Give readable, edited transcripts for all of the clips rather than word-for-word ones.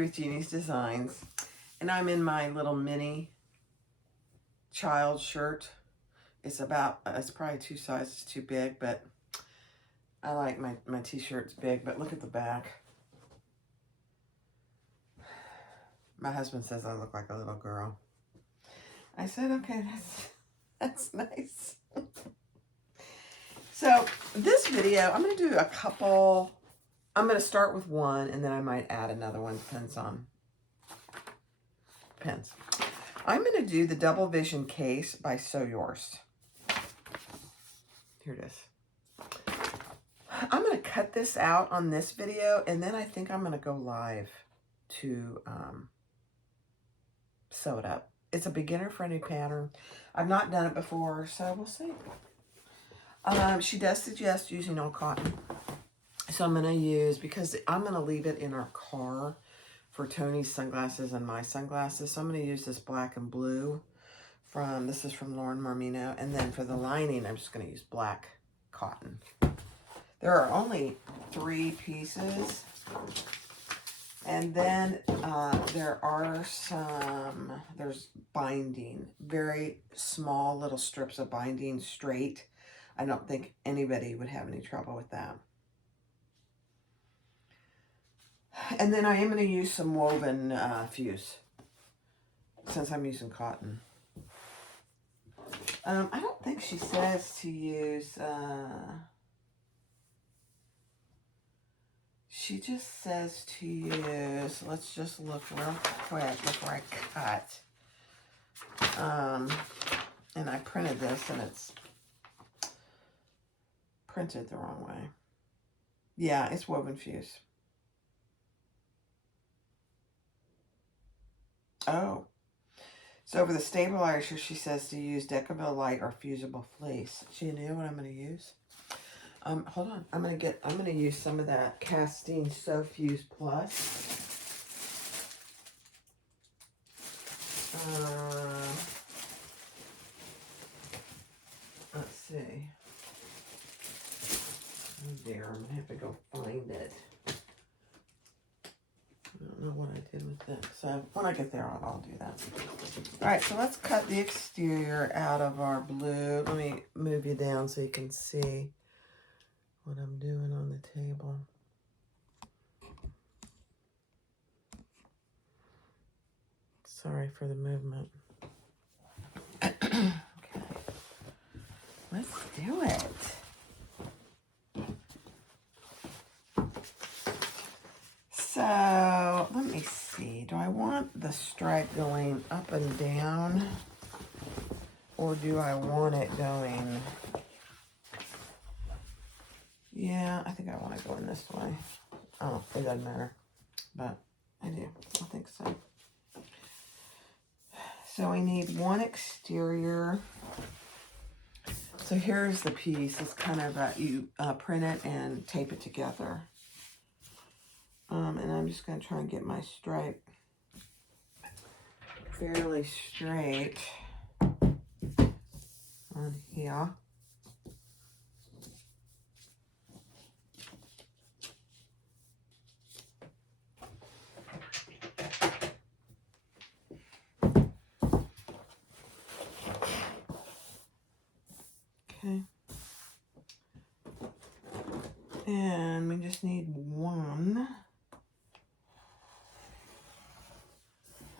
Hobby with Jeannie's Designs, and I'm in my little mini child shirt. It's probably 2 sizes too big, but I like my t-shirts big, but look at the back. My husband says I look like a little girl. I said, okay, that's nice. So this video, I'm going to do a couple. I'm going to start with one, and then I might add another one. Depends. I'm going to do the Double Vision case by SewYours. Here it is. I'm going to cut this out on this video, and then I think I'm going to go live to sew it up. It's a beginner-friendly pattern. I've not done it before, so we'll see. She does suggest using all cotton. So I'm going to use, because I'm going to leave it in our car for Tony's sunglasses and my sunglasses. So I'm going to use this black and blue this is from Lauren Marmino. And then for the lining, I'm just going to use black cotton. There are only 3 pieces. And then there's binding, very small little strips of binding straight. I don't think anybody would have any trouble with that. And then I am going to use some woven fuse, since I'm using cotton. I don't think she says to use, she just says to use, let's just look real quick before I cut. And I printed this, and it's printed the wrong way. Yeah, it's woven fuse. Oh. So for the stabilizer, she says to use Decaville Light or Fusible Fleece. Do you know what I'm going to use? Hold on. I'm going to use some of that Castine Sew Fuse Plus. Let's see. Oh dear, I'm going to have to go find it. I don't know what I did with that. So when I get there, I'll do that. All right, so let's cut the exterior out of our blue. Let me move you down so you can see what I'm doing on the table. Sorry for the movement. Okay, let's do it. So, let me see. Do I want the stripe going up and down? Or do I want it going... Yeah, I think I want to go in this way. Oh, it doesn't matter. But I do. I think so. So we need one exterior. So here's the piece. It's kind of you print it and tape it together. And I'm just going to try and get my stripe fairly straight on here. Okay. And we just need one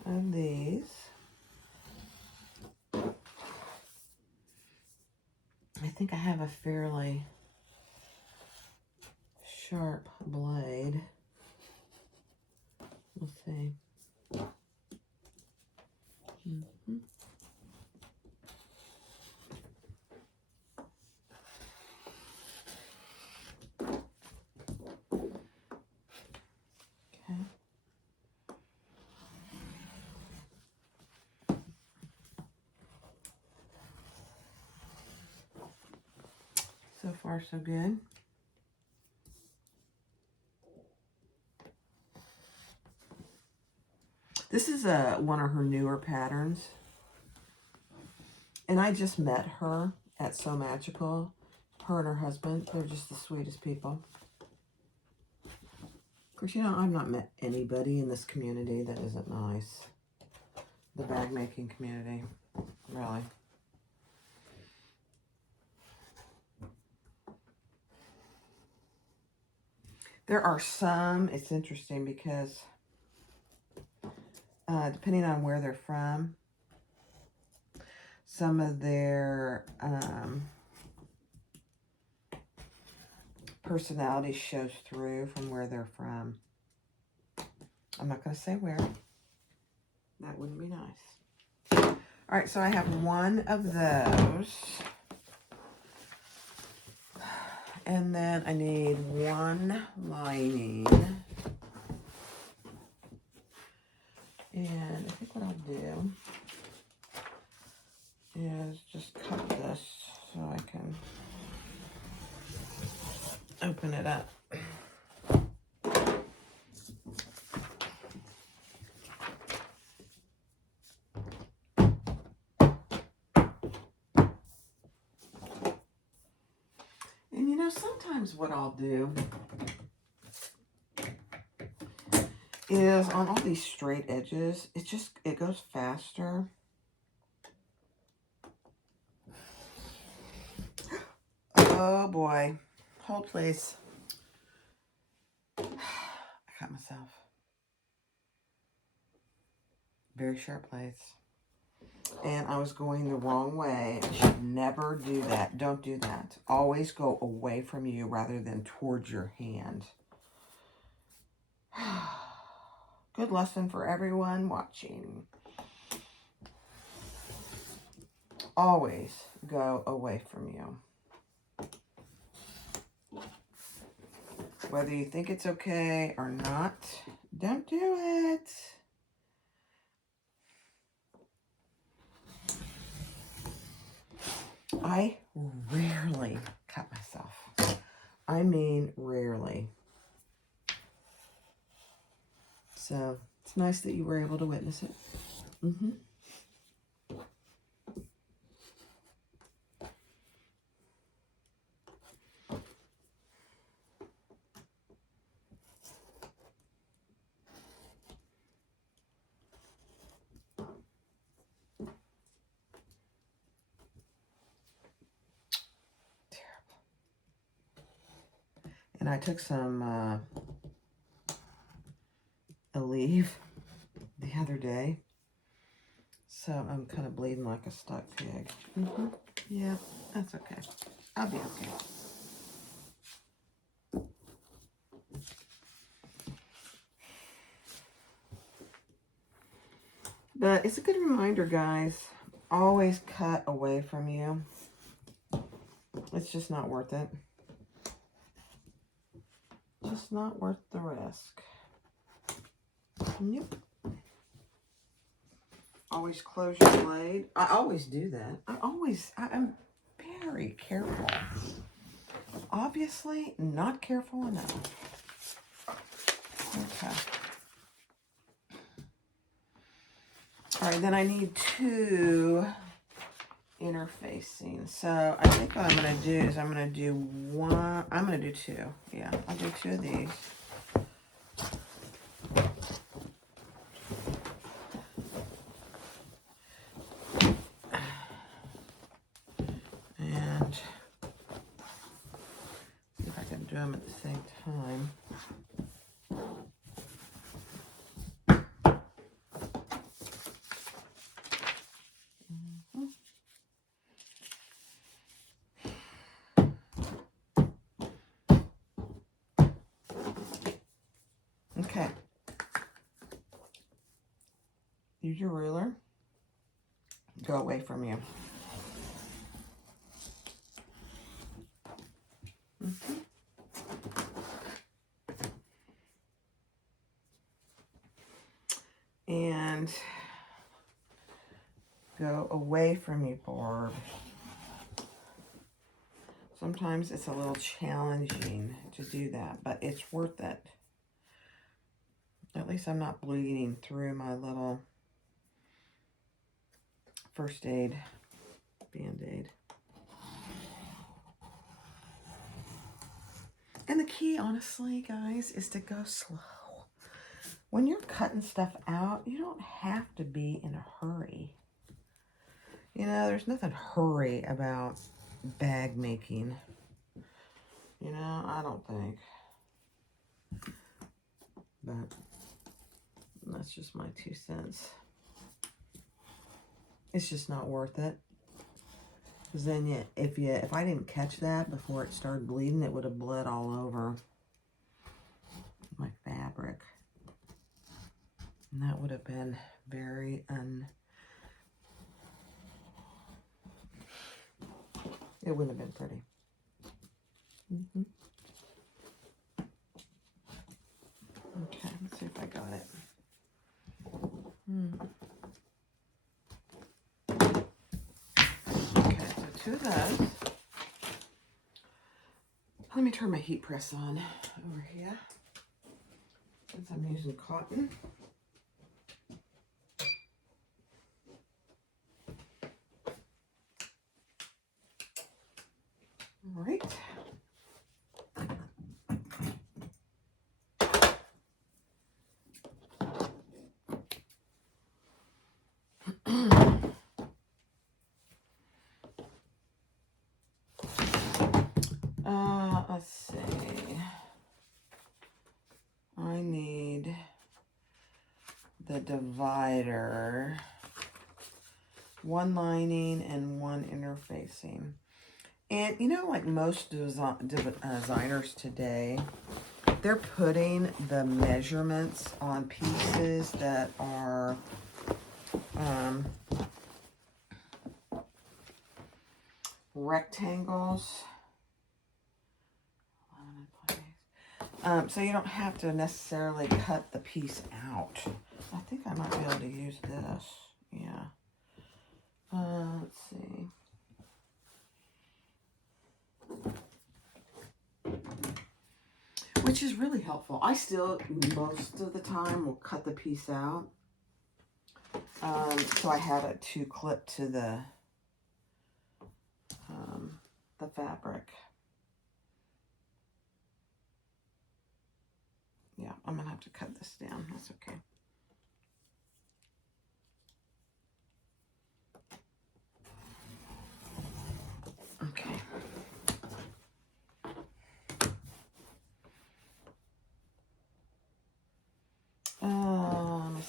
of these. I think I have a fairly sharp blade. We'll see. So far, so good. This is one of her newer patterns. And I just met her at So Magical. Her and her husband, they're just the sweetest people. course, you know, I've not met anybody in this community that isn't nice. The bag making community, really. There are some, it's interesting because depending on where they're from, some of their personality shows through from where they're from. I'm not going to say where. That wouldn't be nice. All right, so I have one of those. And then I need one lining. And I think what I'll do is just cut this so I can open it up. And you know, sometimes what I'll do is on all these straight edges, it goes faster. Oh boy. Hold please. I cut myself. Very sharp blades. And I was going the wrong way. I should never do that. Don't do that. Always go away from you rather than towards your hand. Good lesson for everyone watching. Always go away from you. Whether you think it's okay or not, don't do it. I rarely cut myself. I mean, rarely. So, it's nice that you were able to witness it. And I took some Aleve the other day. So I'm kind of bleeding like a stuck pig. Yeah, that's okay. I'll be okay. But it's a good reminder, guys. Always cut away from you. It's just not worth it. Just not worth the risk. Yep. Always close your blade. I always do that. I'm very careful. Obviously, not careful enough. Okay. All right, then I need two interfacing. So I think what I'm going to do is I'm going to do one. I'm going to do two. Yeah, I'll do two of these. And see if I can do them at the same time. Okay. Use your ruler. Go away from you. And go away from you, Barb. Sometimes it's a little challenging to do that, but it's worth it. At least I'm not bleeding through my little first aid Band-Aid. And the key, honestly, guys, is to go slow. when you're cutting stuff out, you don't have to be in a hurry. You know, there's nothing hurry about bag making. You know, I don't think. But that's just my 2 cents. It's just not worth it. Because then if I didn't catch that before it started bleeding, it would have bled all over my fabric. And that would have been very it wouldn't have been pretty. Okay, let's see if I got it. Okay, so 2 of those. Let me turn my heat press on over here, since I'm using cotton. All right. Let's see. I need the divider, 1 lining and 1 interfacing. And you know, like most designers today, they're putting the measurements on pieces that are rectangles. So you don't have to necessarily cut the piece out. I think I might be able to use this. Yeah. Let's see. Which is really helpful. I still, most of the time, will cut the piece out. So I have it to clip to the fabric. Yeah, I'm gonna have to cut this down. That's okay. Okay. Let me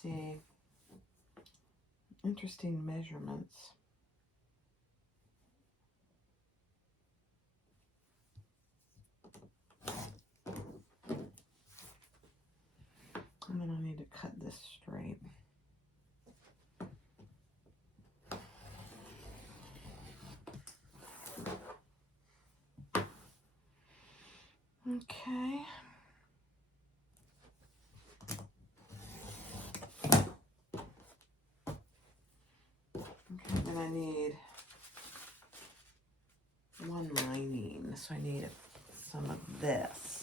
see. Interesting measurements. And then I need to cut this straight. Okay. Okay, then I need 1 lining, so I need some of this.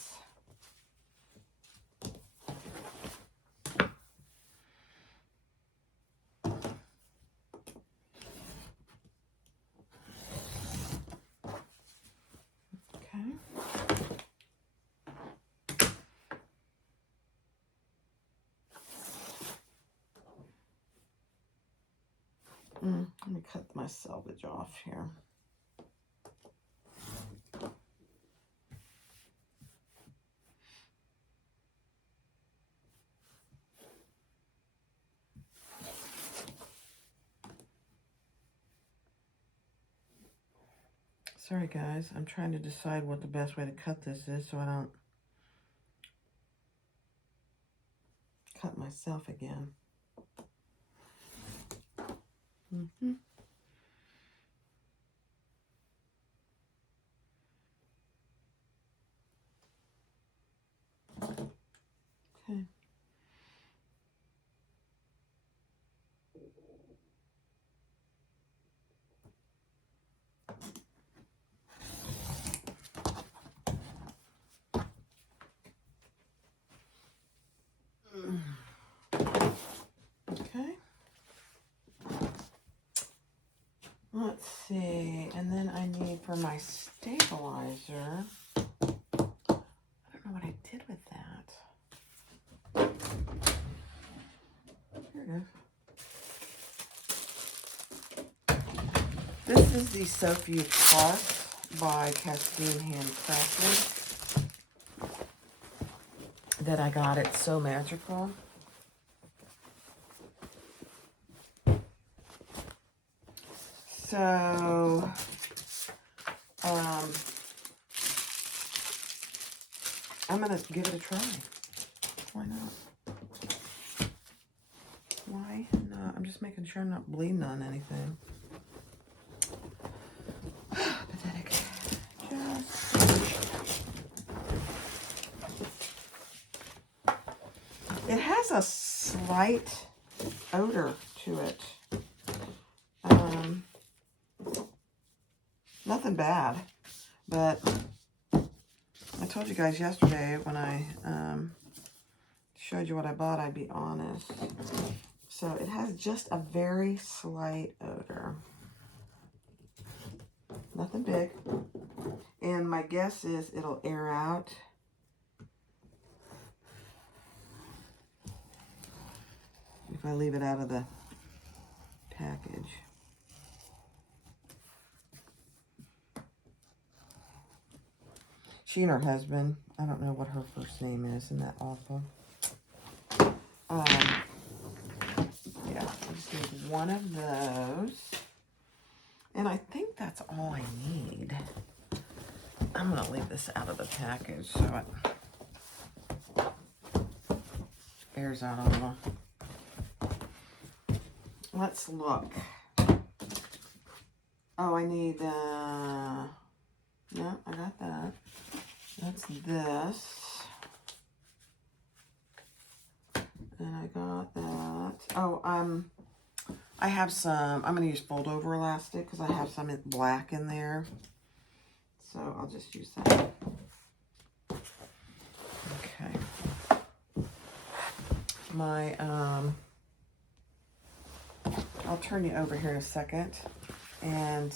Let me cut my selvage off here. Sorry guys, I'm trying to decide what the best way to cut this is so I don't cut myself again. Okay. Okay. Let's see, and then I need for my stabilizer, I don't know what I did with that. This is the SewYours Plus by Castine Handcrafted that I got. It's so magical. So, I'm going to give it a try. Why not? Why not? I'm just making sure I'm not bleeding on anything. Pathetic. It has a slight odor to it. Nothing bad, but I told you guys yesterday when I showed you what I bought, I'd be honest. So it has just a very slight odor. Nothing big. And my guess is it'll air out. If I leave it out of the package. She and her husband, I don't know what her first name is. Isn't that awful? Yeah, I just need one of those. And I think that's all I need. I'm going to leave this out of the package so it airs out a little. Let's look. Oh, I need, no, I got that. That's this. And I got that. Oh, I have some, I'm going to use fold over elastic because I have some in black in there. So I'll just use that. Okay. My, I'll turn you over here in a second and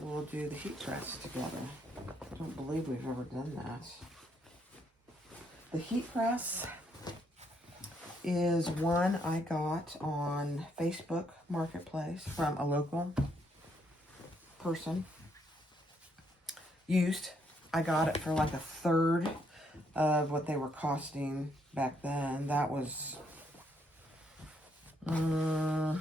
we'll do the heat press together. I don't believe we've ever done that. The heat press is one I got on Facebook Marketplace from a local person. Used. I got it for like a third of what they were costing back then. That was I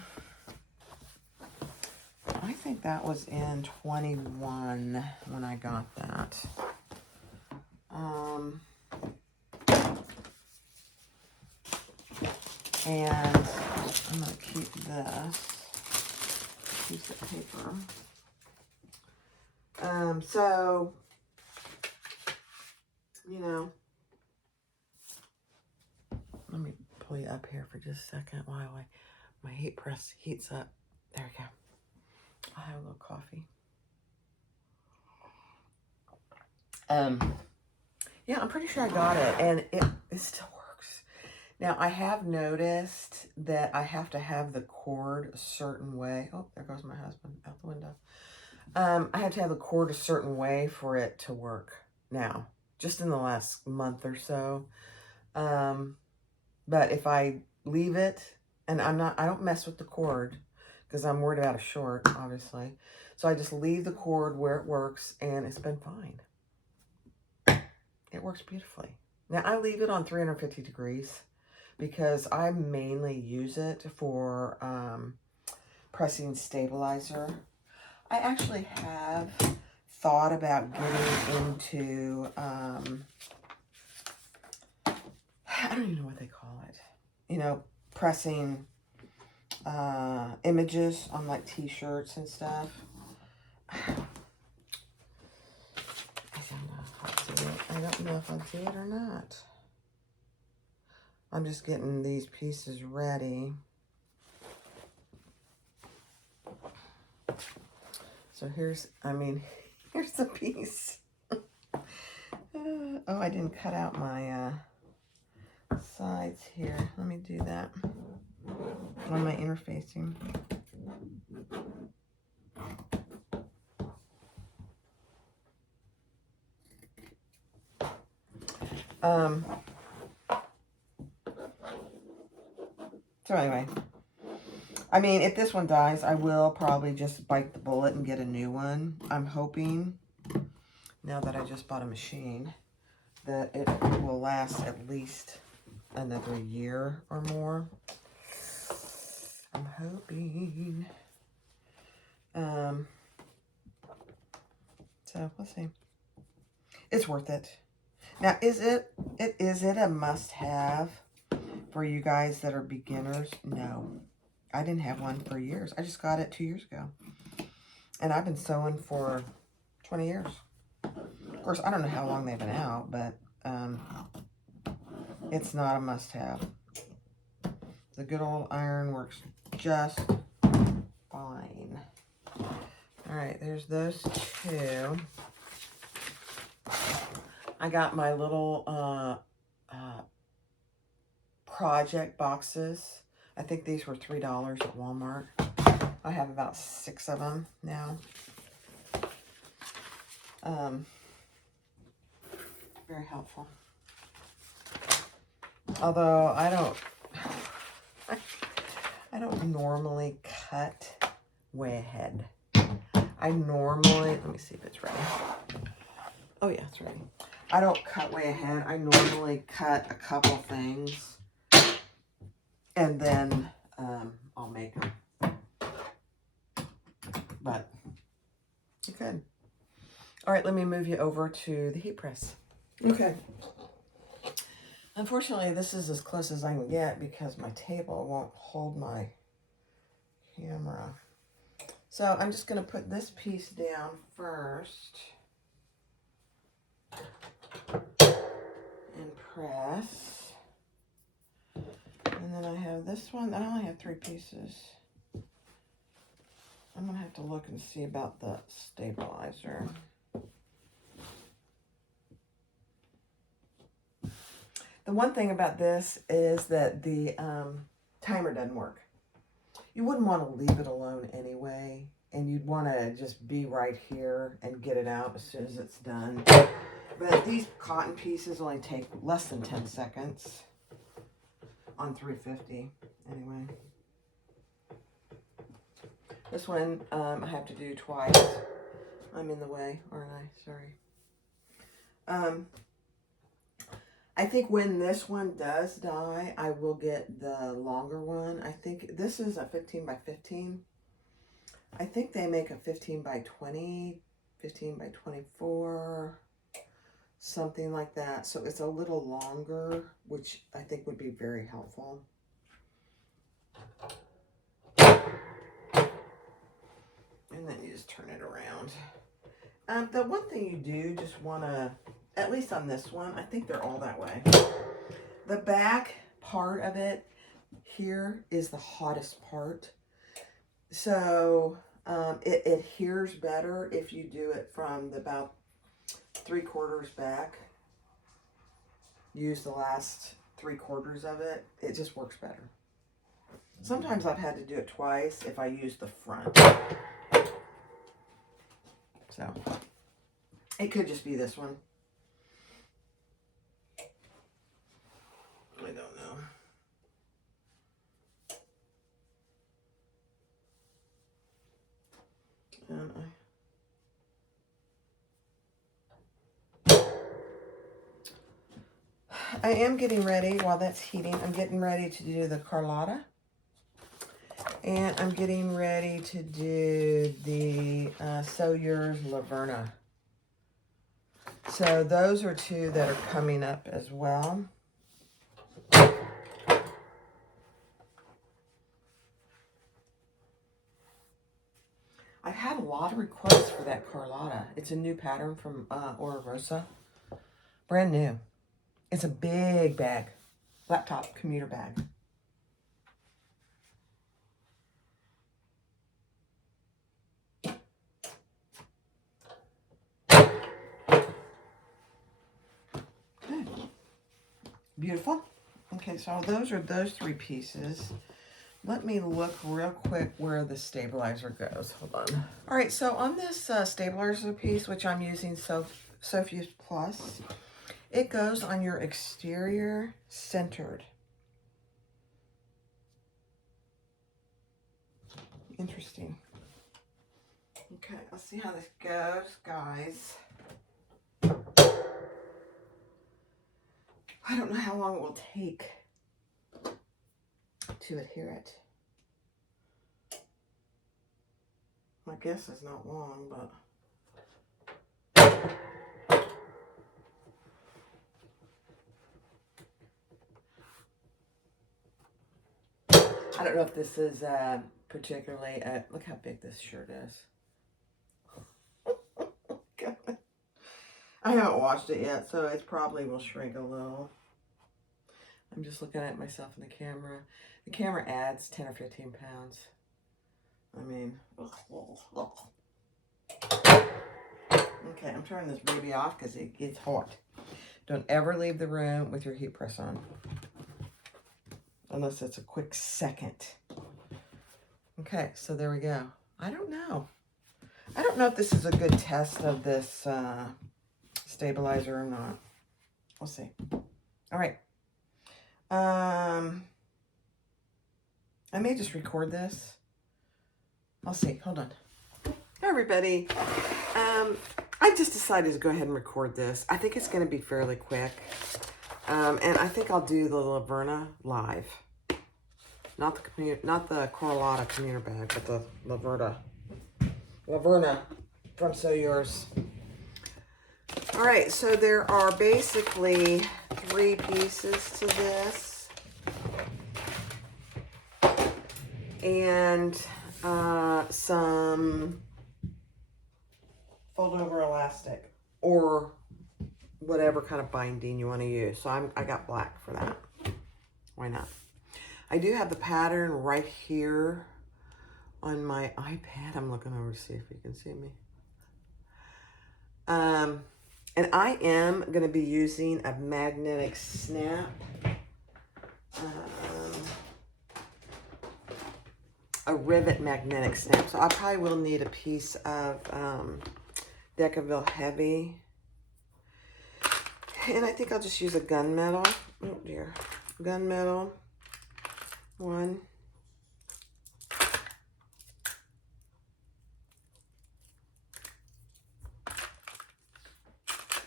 think that was in 21 when I got that. And I'm going to keep this piece of paper. So, you know, let me pull you up here for just a second while my heat press heats up. There we go. I'll have a little coffee. Yeah, I'm pretty sure I got it, and it still works. Now, I have noticed that I have to have the cord a certain way. Oh, there goes my husband out the window. I have to have the cord a certain way for it to work now, just in the last month or so. But if I leave it, and I don't mess with the cord because I'm worried about a short, obviously. So I just leave the cord where it works, and it's been fine. It works beautifully. Now, I leave it on 350 degrees because I mainly use it for pressing stabilizer. I actually have thought about getting into, I don't even know what they call it. You know, pressing images on like t-shirts and stuff. I don't know if I'll do it or not. I'm just getting these pieces ready. So here's the piece. Oh, I didn't cut out my sides here. Let me do that on my interfacing. So anyway, I mean, if this one dies, I will probably just bite the bullet and get a new one. I'm hoping, now that I just bought a machine, that it will last at least another year or more. I'm hoping. So we'll see. It's worth it. Now, is it a must-have for you guys that are beginners? No. I didn't have one for years. I just got it 2 years ago. And I've been sewing for 20 years. Of course, I don't know how long they've been out, but it's not a must-have. The good old iron works just fine. All right, there's those two. I got my little project boxes. I think these were $3 at Walmart. I have about 6 of them now. Very helpful. Although I don't normally cut way ahead. I normally, let me see if it's ready. Oh yeah, it's ready. I don't cut way ahead. I normally cut a couple things and then I'll make them. But you could. All right, let me move you over to the heat press. Okay. Unfortunately, this is as close as I can get because my table won't hold my camera. So I'm just going to put this piece down first and press. And then I have this one. I only have 3 pieces. I'm going to have to look and see about the stabilizer. The one thing about this is that the timer doesn't work. You wouldn't want to leave it alone anyway, and you'd want to just be right here and get it out as soon as it's done. But these cotton pieces only take less than 10 seconds on 350 anyway. This one I have to do twice. I'm in the way, aren't I? Sorry. I think when this one does die, I will get the longer one. I think this is a 15 by 15. I think they make a 15 by 20, 15 by 24, something like that. So it's a little longer, which I think would be very helpful. And then you just turn it around. The one thing you do just want to, at least on this one, I think they're all that way. The back part of it here is the hottest part. So it adheres better if you do it from about 3/4 back. Use the last 3/4 of it. It just works better. Sometimes I've had to do it twice if I use the front. So it could just be this one. I don't know. And I am getting ready while that's heating. I'm getting ready to do the Carlotta. And I'm getting ready to do the SewYours Laverna. So those are 2 that are coming up as well. I've had a lot of requests for that Carlotta. It's a new pattern from Ora Rosa. Brand new. It's a big bag. Laptop commuter bag. Good. Beautiful. Okay, so those are those 3 pieces. Let me look real quick where the stabilizer goes. Hold on. All right, so on this stabilizer piece, which I'm using SewYours Plus, it goes on your exterior centered. Interesting. Okay, let's see how this goes, guys. I don't know how long it will take to adhere it. My guess is not long, but I don't know if this is particularly, look how big this shirt is. God. I haven't washed it yet, so it probably will shrink a little. I'm just looking at myself in the camera. The camera adds 10 or 15 pounds. I mean, okay, I'm turning this baby off because it gets hot. Don't ever leave the room with your heat press on. Unless it's a quick second. Okay, so there we go. I don't know. I don't know if this is a good test of this stabilizer or not. We'll see. All right. I may just record this. I'll see. Hold on. Hi, everybody. I just decided to go ahead and record this. I think it's going to be fairly quick. And I think I'll do the Laverna live. Not the Corralata commuter bag, but the Laverna from SewYours. All right, so there are basically 3 pieces to this. And some fold over elastic or whatever kind of binding you want to use. So I got black for that. Why not? I do have the pattern right here on my iPad. I'm looking over to see if you can see me. And I am going to be using a magnetic snap. A rivet magnetic snap. So I probably will need a piece of Decaville Heavy. And I think I'll just use a gunmetal. Oh dear. Gunmetal. 1.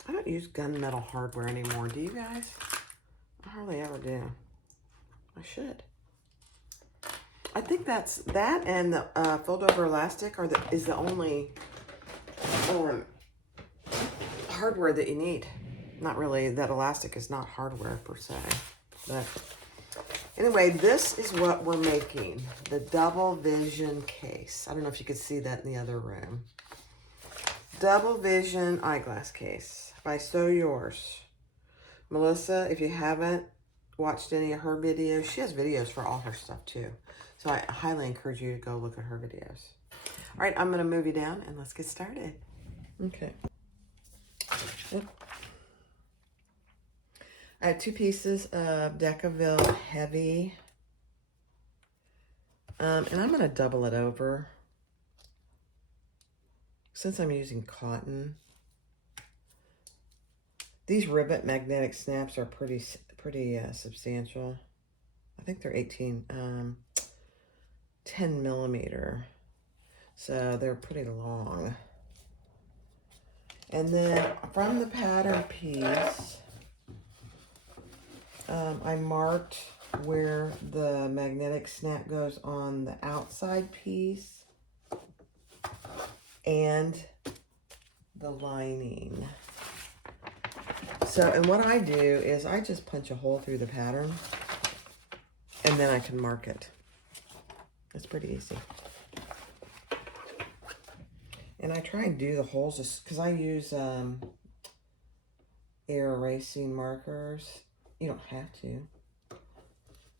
I don't use gunmetal hardware anymore. Do you guys? I hardly ever do. I should. I think that and the fold over elastic is the only hardware that you need. Not really, that elastic is not hardware per se. But anyway, this is what we're making. The double vision case. I don't know if you could see that in the other room. Double vision eyeglass case by SewYours. Melissa, if you haven't watched any of her videos, she has videos for all her stuff too. So I highly encourage you to go look at her videos. All right, I'm going to move you down and let's get started. Okay. I have 2 pieces of Decaville Heavy. And I'm going to double it over. Since I'm using cotton. These rivet magnetic snaps are pretty substantial. I think they're 10 millimeter. So they're pretty long. And then from the pattern piece, I marked where the magnetic snap goes on the outside piece and the lining. So, and what I do is I just punch a hole through the pattern and then I can mark it. It's pretty easy. And I try and do the holes just because I use air erasing markers. You don't have to.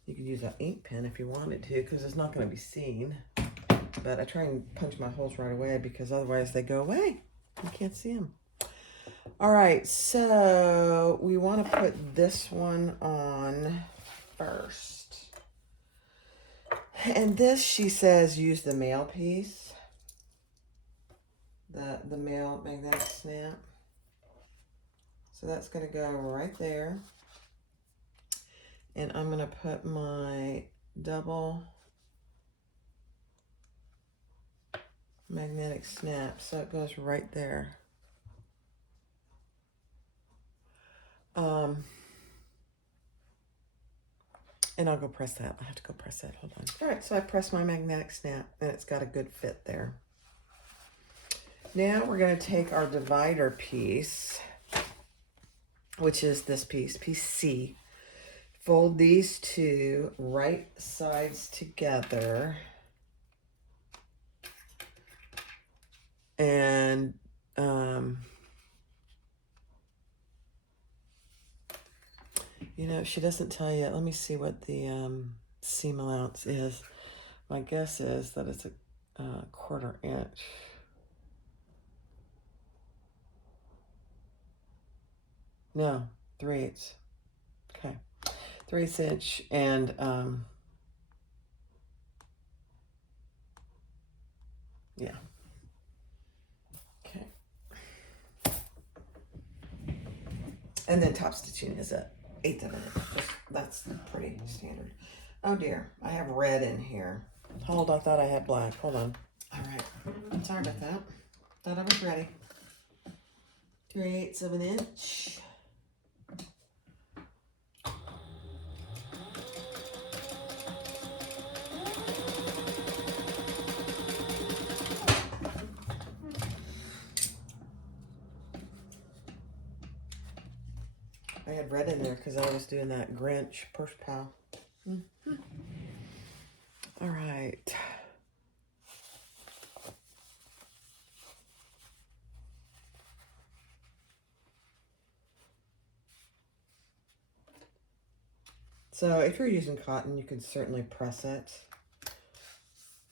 You could use an ink pen if you wanted to because it's not going to be seen. But I try and punch my holes right away because otherwise they go away. You can't see them. All right, so we want to put this one on first. And this, she says, use the male piece. The male magnetic snap. So that's going to go right there. And I'm going to put my double magnetic snap, so it goes right there. And I'll go press that. I have to go press that. Hold on. All right, so I pressed my magnetic snap, and it's got a good fit there. Now we're going to take our divider piece, which is this piece, piece C. Fold these two right sides together. And you know, she doesn't tell you. Let me see what the seam allowance is. My guess is that it's a 1/4 inch. No, 3/8. Okay, 3/8 inch, and yeah. Okay. And then top stitching is a 1/8 of an inch. That's pretty standard. Oh dear, I have red in here. Hold, I thought I had black. Hold on. All right, sorry about that. Thought I was ready. 3/8 of an inch. I had red in there because I was doing that Grinch purse pal. All right. So if you're using cotton, you can certainly press it.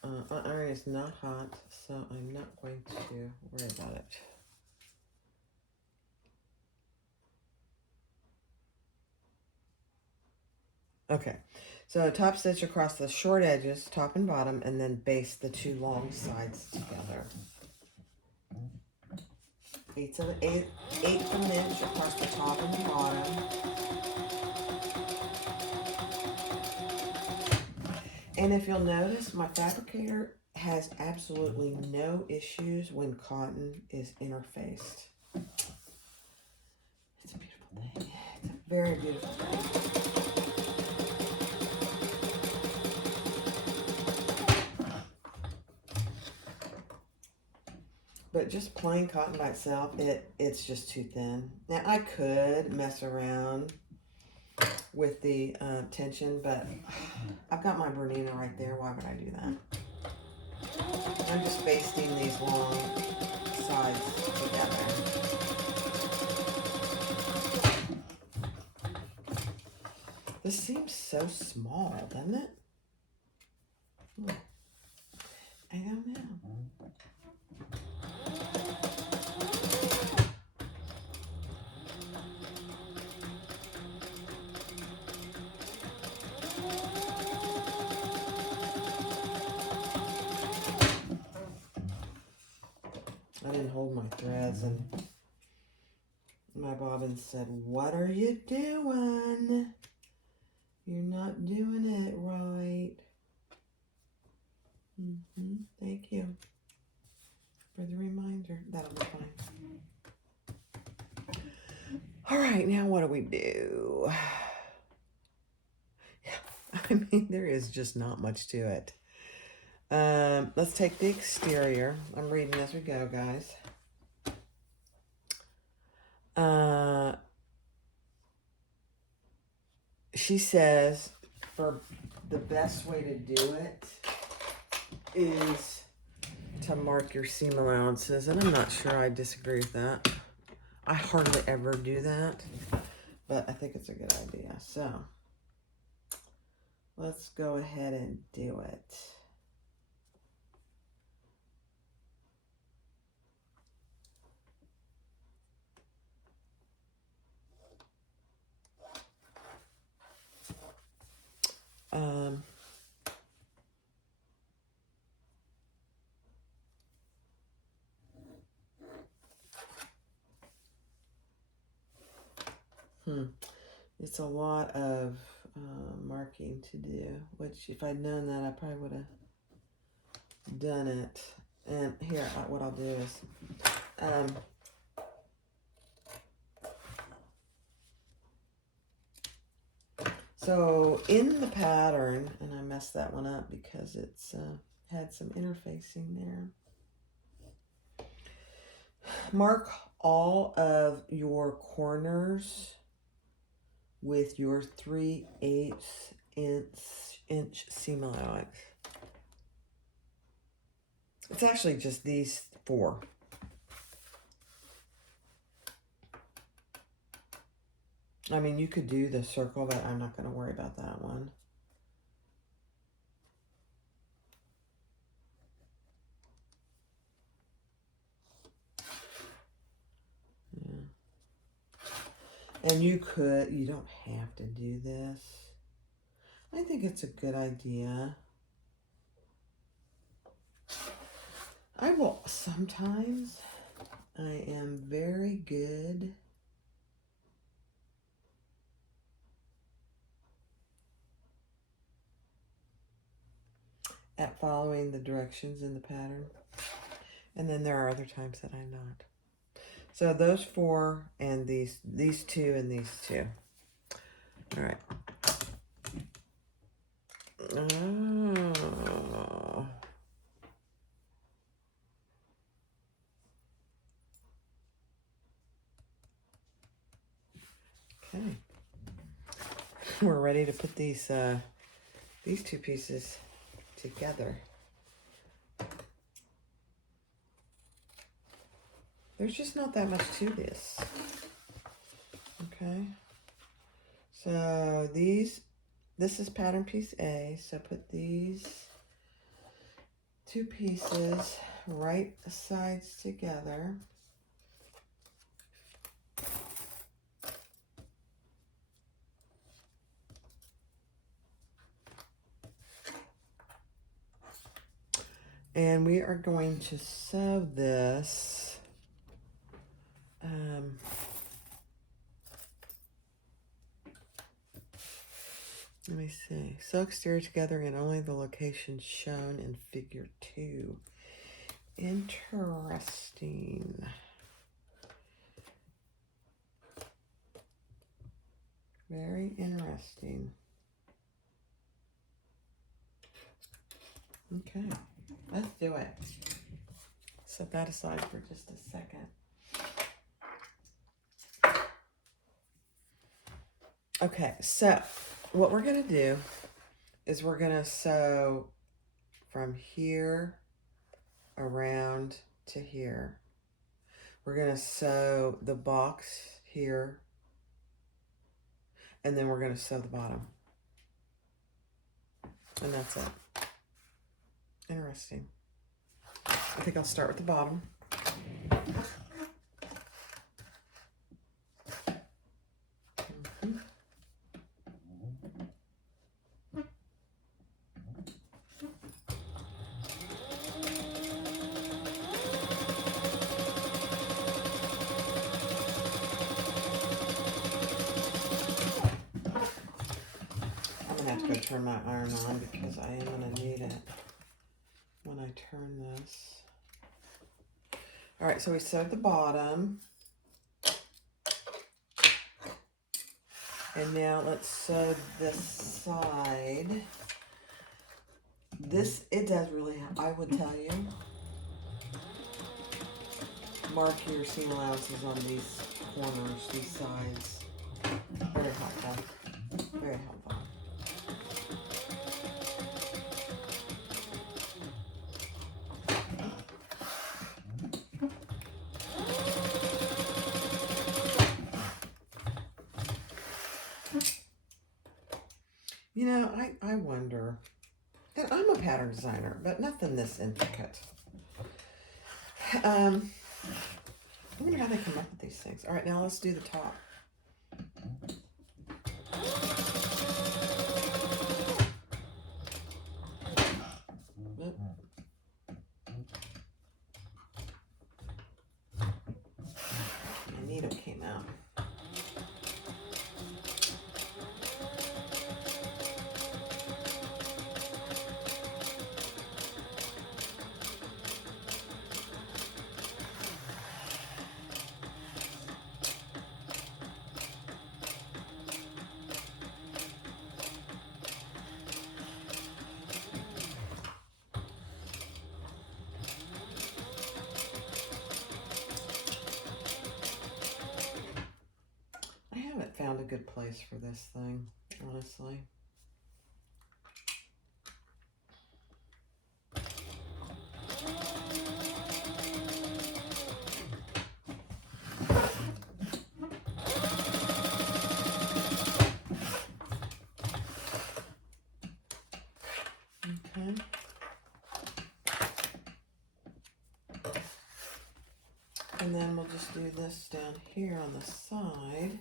Iron is not hot, so I'm not going to worry about it. Okay, so top stitch across the short edges, top and bottom, and then baste the two long sides together. 1/8 of an inch across the top and the bottom. And if you'll notice, my fabricator has absolutely no issues when cotton is interfaced. It's a beautiful thing. It's a very beautiful thing. But just plain cotton by itself, it's just too thin. Now, I could mess around with the tension, but I've got my Bernina right there. Why would I do that? I'm just basting these long sides together. This seems so small, doesn't it? I don't know. I didn't hold my threads, and my bobbin said, "What are you doing? You're not doing it right." Thank you for the reminder. That'll be fine. All right, now what do we do? Yeah, I mean, there is just not much to it. Let's take the exterior. I'm reading as we go, guys. She says for the best way to do it is to mark your seam allowances, and I'm not sure I disagree with that. I hardly ever do that, but I think it's a good idea. So let's go ahead and do it. It's a lot of marking to do, which if I'd known that, I probably would have done it And here, what I'll do is, so in the pattern, and I messed that one up because it's had some interfacing there. Mark all of your corners with your 3/8 inch seam allowance. It's actually just these 4. I mean, you could do the circle, but I'm not going to worry about that one. Yeah. And you don't have to do this. I think it's a good idea. Sometimes I am very good at following the directions in the pattern. And then there are other times that I'm not. So those 4 and these 2 and these 2. All right. Oh. Okay. We're ready to put these 2 pieces together. There's just not that much to this. Okay. So this is pattern piece A. So put these 2 pieces right sides together. And we are going to sew this. Let me see. Sew exterior together in only the locations shown in figure 2. Interesting. Very interesting. Okay, let's do it. Set that aside for just a second. Okay, so what we're going to do is we're going to sew from here around to here. We're going to sew the box here, and then we're going to sew the bottom. And that's it. Interesting. I think I'll start with the bottom. Turn my iron on because I am going to need it when I turn this. All right, so we sewed the bottom. And now let's sew this side. It does really, I would tell you, mark your seam allowances on these corners, these sides. Very helpful. Very helpful. You know, I wonder, and I'm a pattern designer, but nothing this intricate. I wonder how they come up with these things. All right, now let's do the top. Oop. My needle came out. good place for this thing, honestly. Okay. And then we'll just do this down here on the side.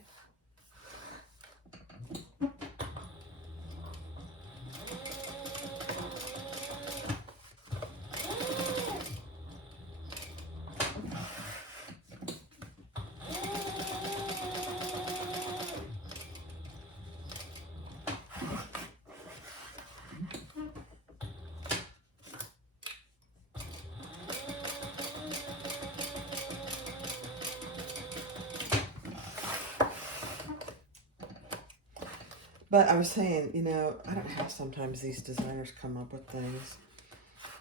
But I was saying, you know, I don't know how sometimes these designers come up with things.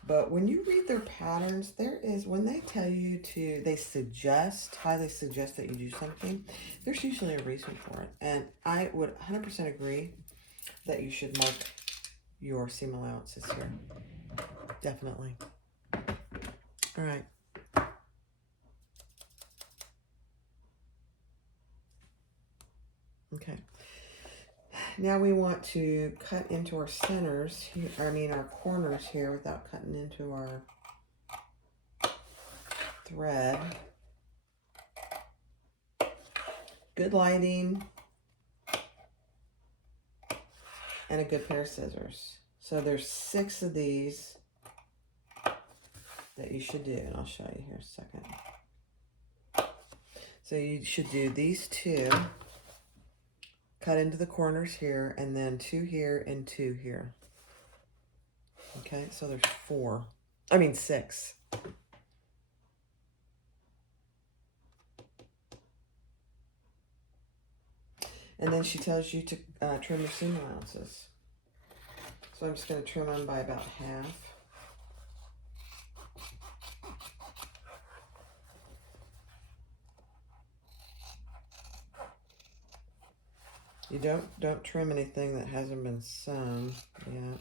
But when you read their patterns, there is, when they tell you to, they suggest, highly suggest that you do something, there's usually a reason for it. And I would 100% agree that you should mark your seam allowances here. Definitely. All right. Okay. Now we want to cut into our centers, our corners here without cutting into our thread. Good lighting and a good pair of scissors. So there's 6 of these that you should do, and I'll show you here in a second. So you should do these 2. Cut into the corners here, and then 2 here and 2 here. Okay, so there's 6. And then she tells you to trim your seam allowances. So I'm just going to trim them by about half. You don't trim anything that hasn't been sewn yet.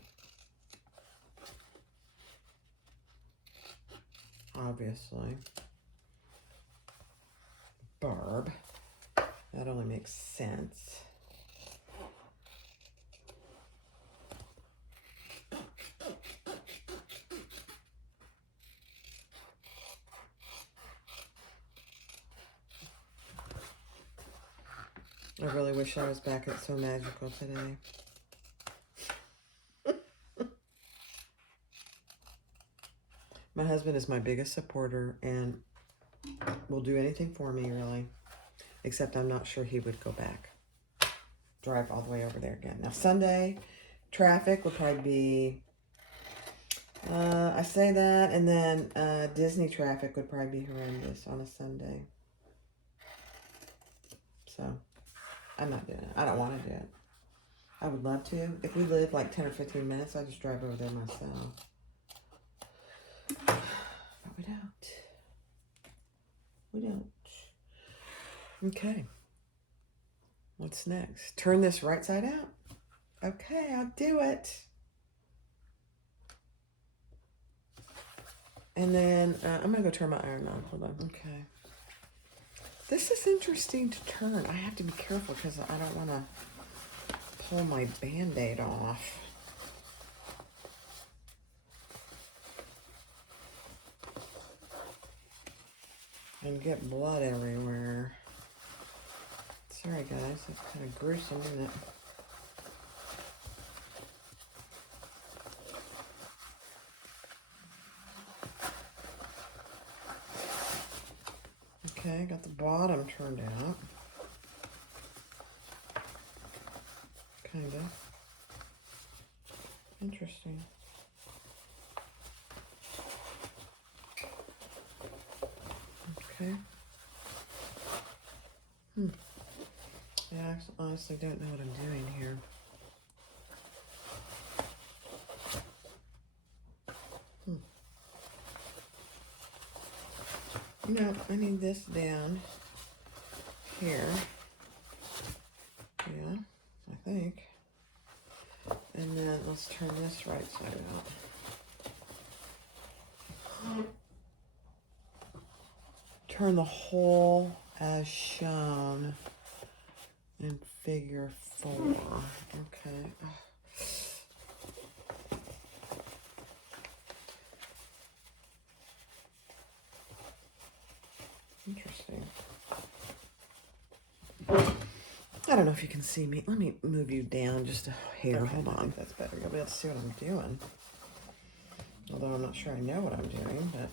Obviously. Barb. That only makes sense. I really wish I was back at So Magical today. My husband is my biggest supporter and will do anything for me, really. Except I'm not sure he would go back. Drive all the way over there again. Now, Sunday, traffic would probably be... I say that, and then Disney traffic would probably be horrendous on a Sunday. So... I'm not doing it. I don't want to do it. I would love to. If we live like 10 or 15 minutes, I'd just drive over there myself. But we don't. We don't. Okay. What's next? Turn this right side out. Okay, I'll do it. And then I'm going to go turn my iron on. Hold on. Okay. This is interesting to turn. I have to be careful because I don't want to pull my Band-Aid off. And get blood everywhere. Sorry guys, that's kind of gruesome, isn't it? Okay, got the bottom turned out. Kind of. Interesting. Okay. Yeah, I honestly don't know what I'm doing here. No, I need this down here. Yeah, I think. And then let's turn this right side out. Turn the hole as shown in figure 4. Okay. Interesting. I don't know if you can see me. Let me move you down just a hair. Okay, hold on. I think that's better. You'll be able to see what I'm doing. Although I'm not sure I know what I'm doing, but...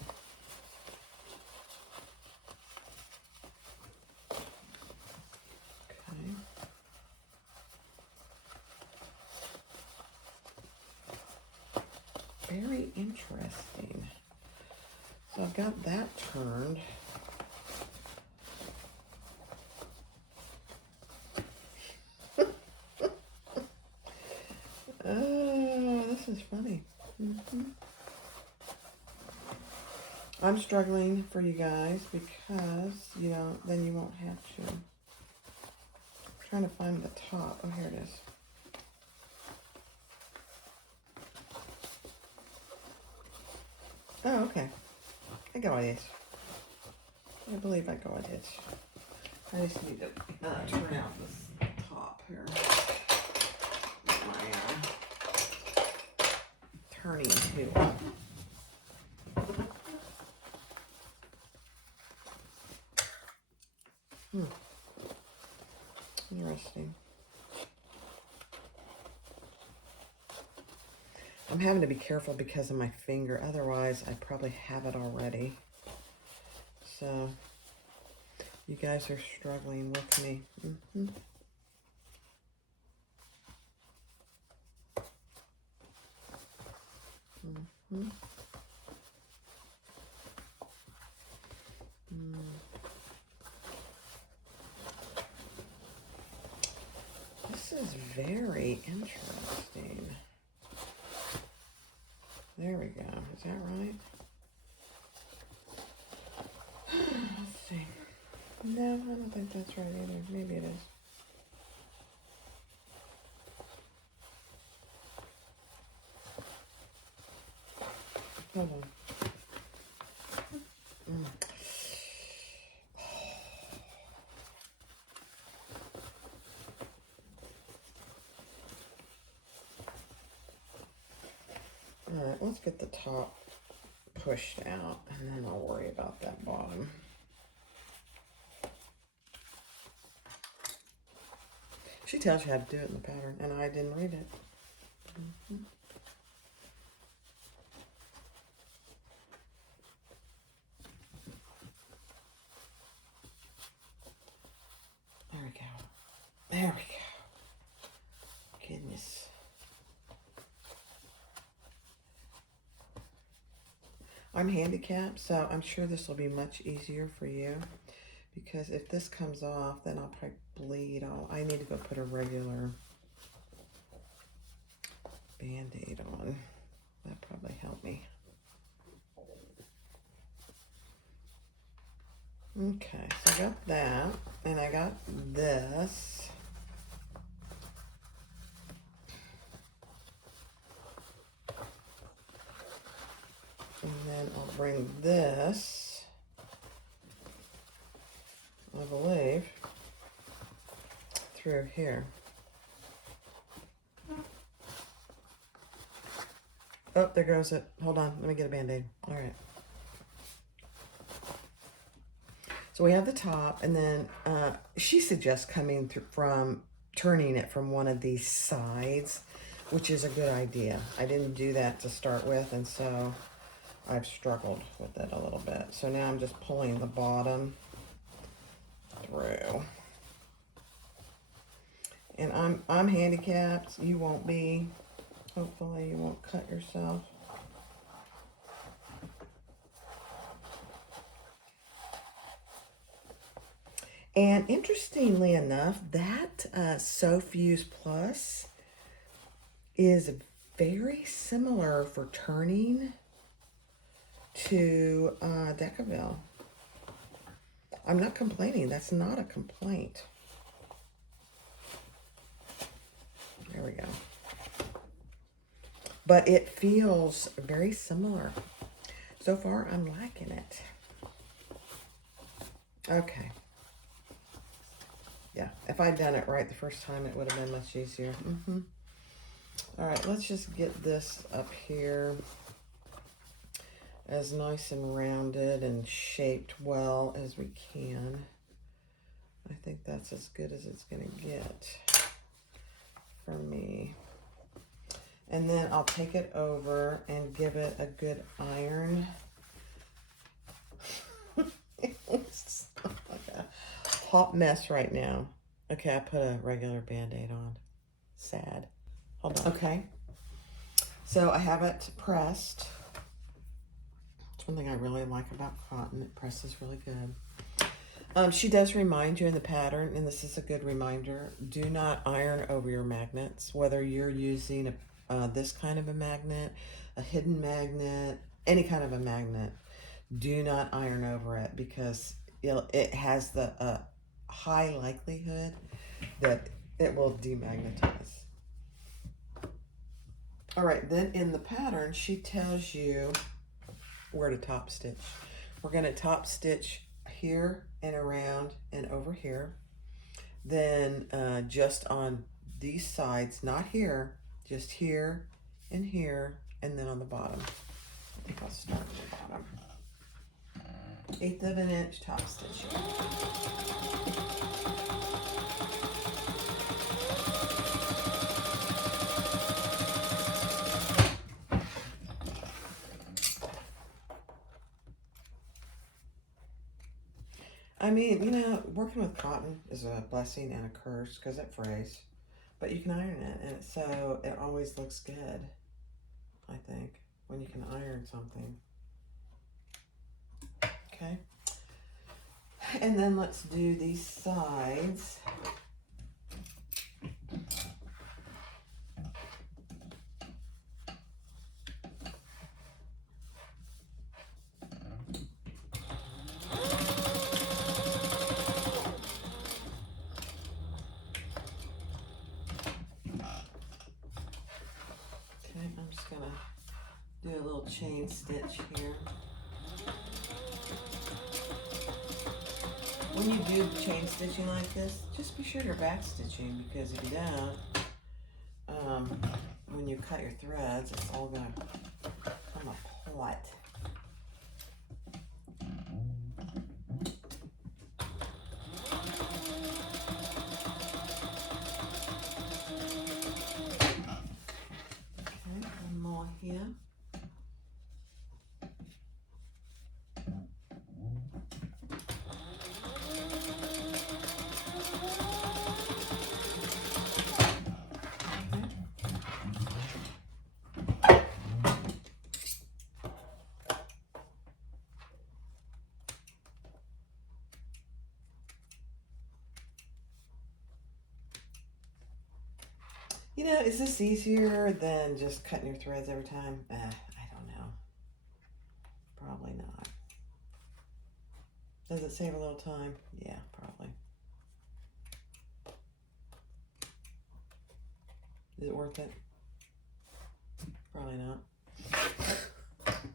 Okay. Very interesting. So I've got that turned. Oh, this is funny. I'm struggling for you guys because, you know, then you won't have to. I'm trying to find the top. Oh, here it is. Oh, okay. I got it. I believe I got it. I just need to turn out this top here. My turning tool. Interesting. I'm having to be careful because of my finger. Otherwise, I probably have it already. So, you guys are struggling with me. This is very interesting. There we go. Is that right? Let's see. No, I don't think that's right either. Maybe it is. Hold on. All right, let's get the top pushed out, and then I'll worry about that bottom. She tells you how to do it in the pattern, and I didn't read it. There we go. There we go. Goodness. I'm handicapped, so I'm sure this will be much easier for you. Because if this comes off, then I'll probably bleed all. I need to go put a regular Band-Aid on. That'd probably help me. Okay, so I got that, and I got this. And then I'll bring this, I believe, through here. Oh, there goes it. Hold on, let me get a Band-Aid. All right. So we have the top, and then she suggests coming through from turning it from one of these sides, which is a good idea. I didn't do that to start with, and so I've struggled with it a little bit. So now I'm just pulling the bottom through. And I'm handicapped. You won't be. Hopefully you won't cut yourself. And interestingly enough, that SewYours Plus is very similar for turning to Decaville. I'm not complaining. That's not a complaint. we go. But it feels very similar. So far, I'm liking it. Okay. Yeah, if I'd done it right the first time, it would have been much easier. All right, let's just get this up here as nice and rounded and shaped well as we can. I think that's as good as it's going to get for me. And then I'll take it over and give it a good iron. It's like a hot mess right now. Okay, I put a regular Band-Aid on. Sad. Hold on. Okay. So I have it pressed. It's one thing I really like about cotton. It presses really good. She does remind you in the pattern, and this is a good reminder, do not iron over your magnets, whether you're using this kind of a magnet, a hidden magnet, any kind of a magnet. Do not iron over it because it has the high likelihood that it will demagnetize. All right, then in the pattern, she tells you where to top stitch. We're going to top stitch here and around and over here. Then just on these sides, not here, just here, and then on the bottom. I think I'll start at the bottom. 1/8 of an inch top stitch. I mean, you know, working with cotton is a blessing and a curse because it frays, but you can iron it, and so it always looks good, I think, when you can iron something. Okay, and then let's do these sides. I'm just gonna do a little chain stitch here. When you do chain stitching like this, just be sure you're back stitching, because if you don't, when you cut your threads, it's all gonna come apart. Here. You know, is this easier than just cutting your threads every time? I don't know. Probably not. Does it save a little time? Yeah, probably. Is it worth it? Probably not.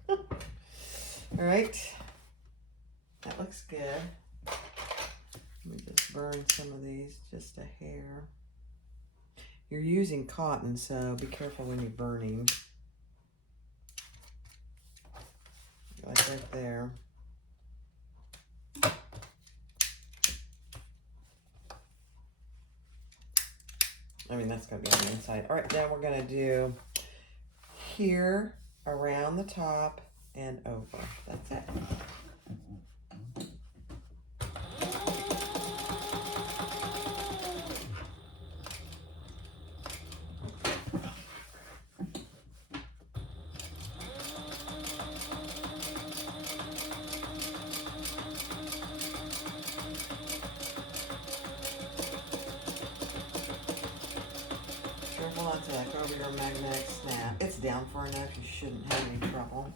All right. That looks good. Let me just burn some of these, just a hair. You're using cotton, so be careful when you're burning. Like right there. I mean, that's going to be on the inside. All right, now we're going to do here, around the top, and over. That's it. Not to go over your magnetic snap. It's down far enough, you shouldn't have any trouble.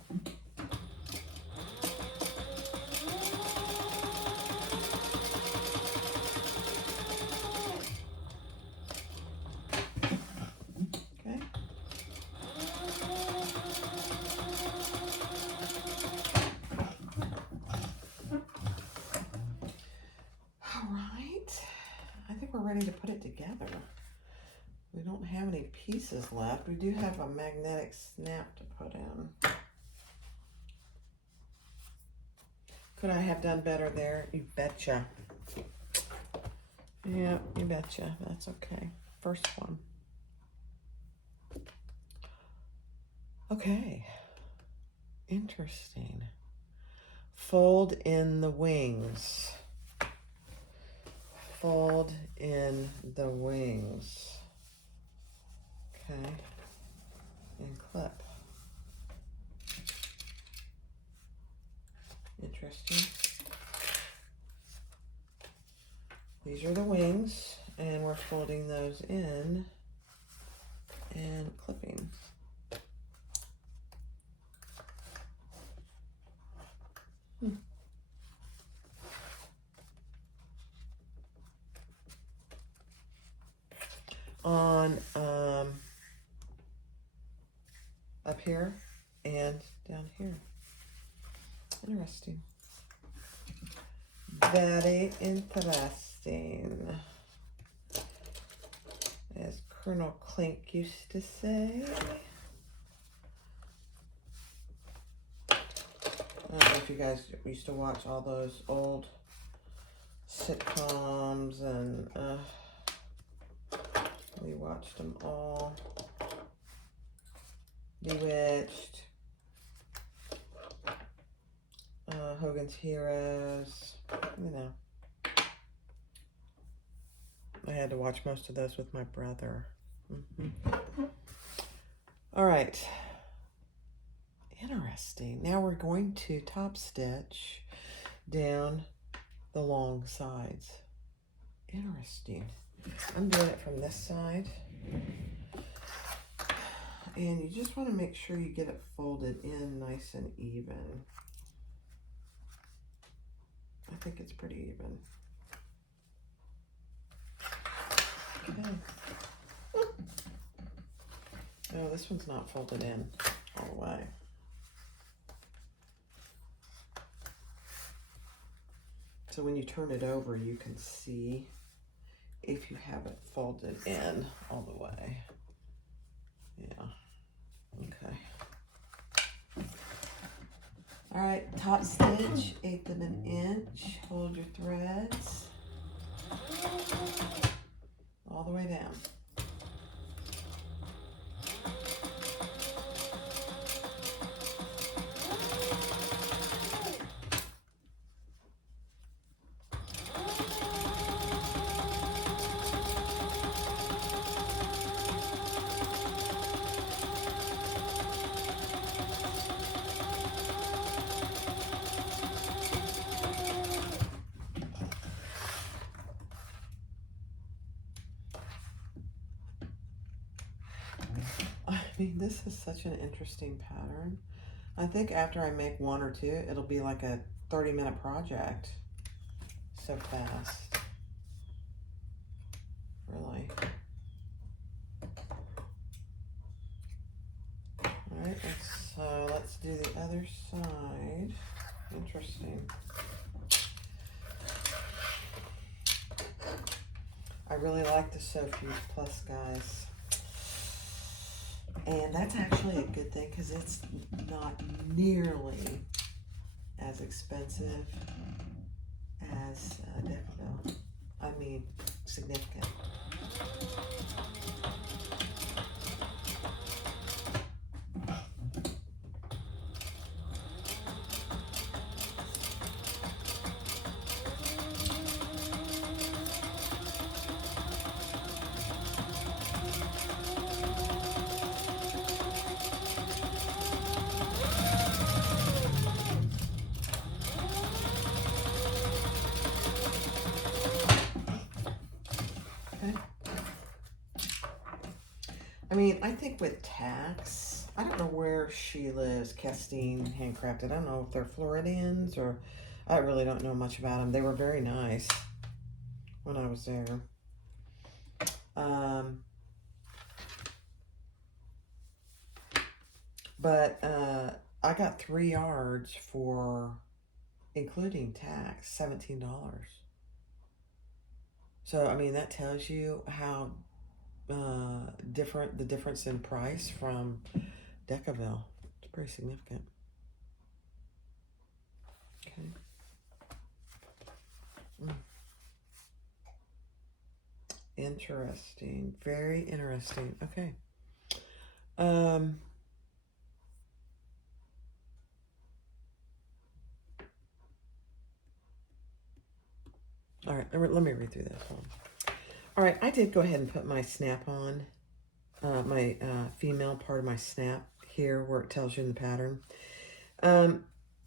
ready to put it together. We don't have any pieces left. We do have a magnetic snap to put in. Could I have done better there? You betcha. Yeah, you betcha. That's okay. First one. Okay. Interesting. Fold in the wings. Fold in the wings. Okay. And clip. Interesting. These are the wings, and we're folding those in and clipping. On up here and down here. Interesting. Very interesting. As Colonel Clink used to say. I don't know if you guys used to watch all those old sitcoms, and we watched them all. Bewitched, Hogan's Heroes, you know. I had to watch most of those with my brother. All right. Interesting. Now we're going to top stitch down the long sides. Interesting. I'm doing it from this side. And you just want to make sure you get it folded in nice and even. I think it's pretty even. Okay. Oh, this one's not folded in all the way. So when you turn it over, you can see if you have it folded in all the way. Yeah. Okay. All right, top stitch, 1/8 of an inch. Hold your threads all the way down. I mean, this is such an interesting pattern. I think after I make one or two, it'll be like a 30-minute project. So fast. Really. All right, let's do the other side. Interesting. I really like the SewYours Plus, guys. And that's actually a good thing because it's not nearly as expensive as Deco. I mean, significant. I mean, I think with tax, I don't know where she lives, Castine Handcrafted. I don't know if they're Floridians or I really don't know much about them. They were very nice when I was there. But I got 3 yards for, including tax, $17. So, I mean, that tells you how the difference in price from Decaville. It's pretty significant. Okay. Interesting. Very interesting. Okay. All right, let me read through this one. All right, I did go ahead and put my snap on, my female part of my snap here where it tells you in the pattern.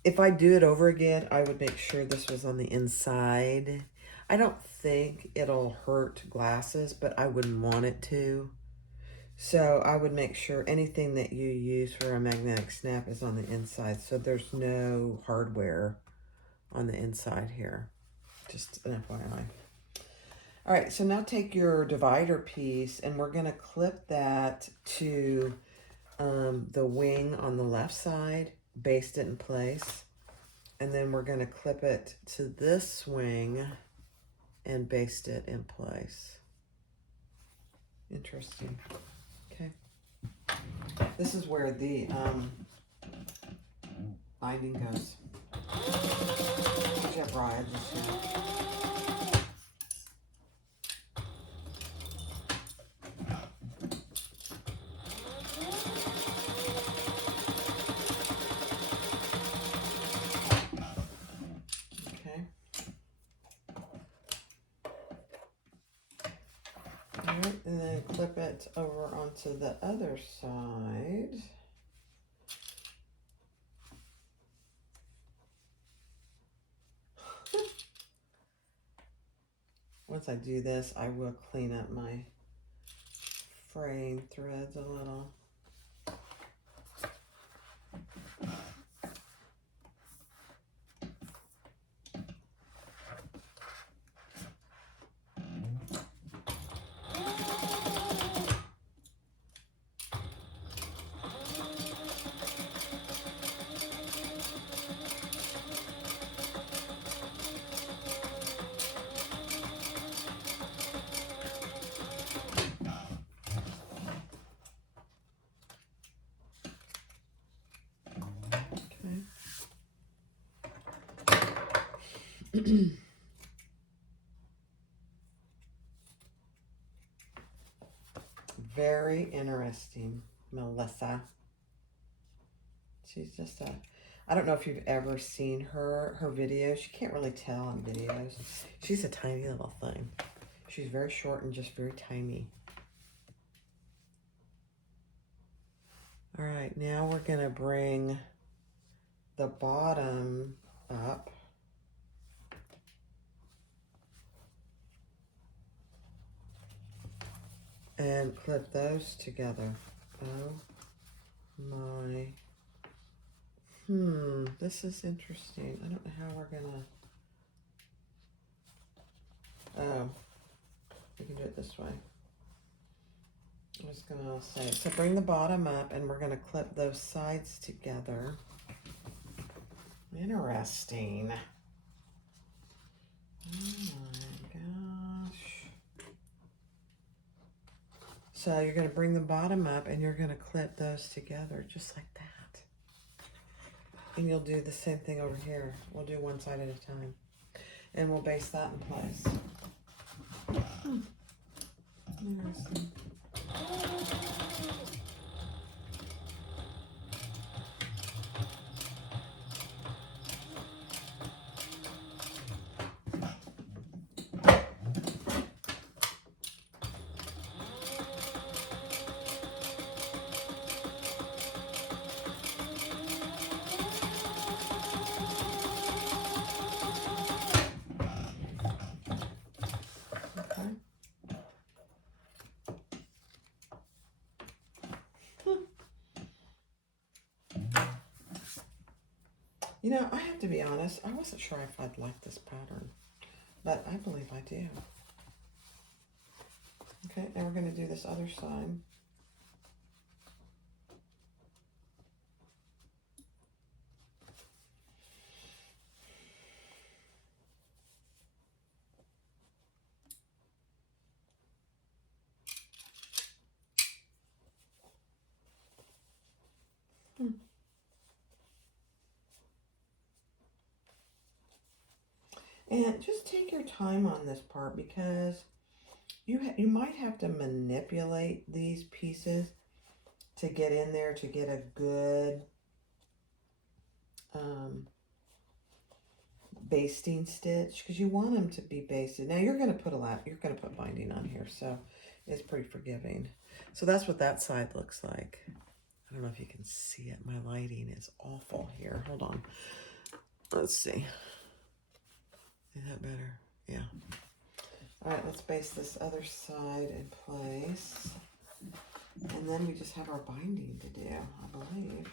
If I do it over again, I would make sure this was on the inside. I don't think it'll hurt glasses, but I wouldn't want it to. So I would make sure anything that you use for a magnetic snap is on the inside, so there's no hardware on the inside here. Just an FYI. All right, so now take your divider piece and we're gonna clip that to the wing on the left side, baste it in place, and then we're gonna clip it to this wing and baste it in place. Interesting. Okay. This is where the binding goes. Jeff Ryan this year. Okay. All right, and then clip it over onto the other side. Once I do this, I will clean up my fraying threads a little. Very interesting, Melissa. She's just I don't know if you've ever seen her videos. You can't really tell on videos. She's a tiny little thing. She's very short and just very tiny. All right, now we're gonna bring the bottom up. And clip those together. Oh my. This is interesting. I don't know how we're gonna. Oh, we can do it this way. I'm just gonna say, so bring the bottom up and we're gonna clip those sides together. Interesting. Oh my gosh. So you're gonna bring the bottom up and you're gonna clip those together just like that. And you'll do the same thing over here. We'll do one side at a time. And we'll baste that in place. Interesting. You know, I have to be honest, I wasn't sure if I'd like this pattern, but I believe I do. Okay, now we're going to do this other side. And just take your time on this part because you might have to manipulate these pieces to get in there to get a good basting stitch, because you want them to be basted. Now you're going to put binding on here, so it's pretty forgiving. So that's what that side looks like. I don't know if you can see it. My lighting is awful here. Hold on. Let's see. Is that better? Yeah. All right, let's base this other side in place. And then we just have our binding to do, I believe.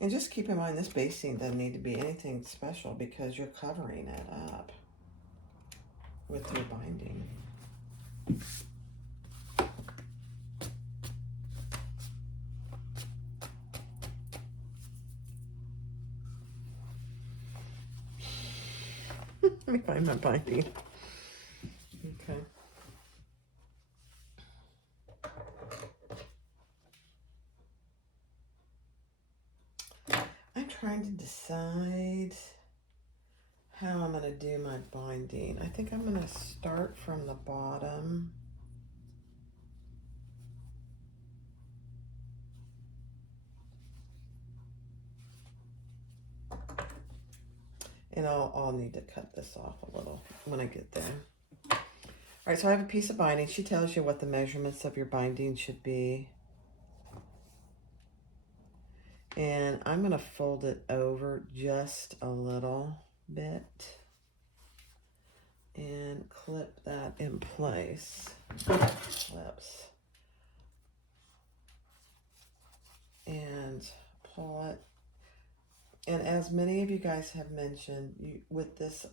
And just keep in mind, this basting doesn't need to be anything special because you're covering it up with your binding. Let me find my binding. Okay. I'm trying to decide how I'm going to do my binding. I think I'm going to start from the bottom. And I'll need to cut this off a little when I get there. All right, so I have a piece of binding. She tells you what the measurements of your binding should be. And I'm going to fold it over just a little bit and clip that in place. Clips. And pull it. And as many of you guys have mentioned, with this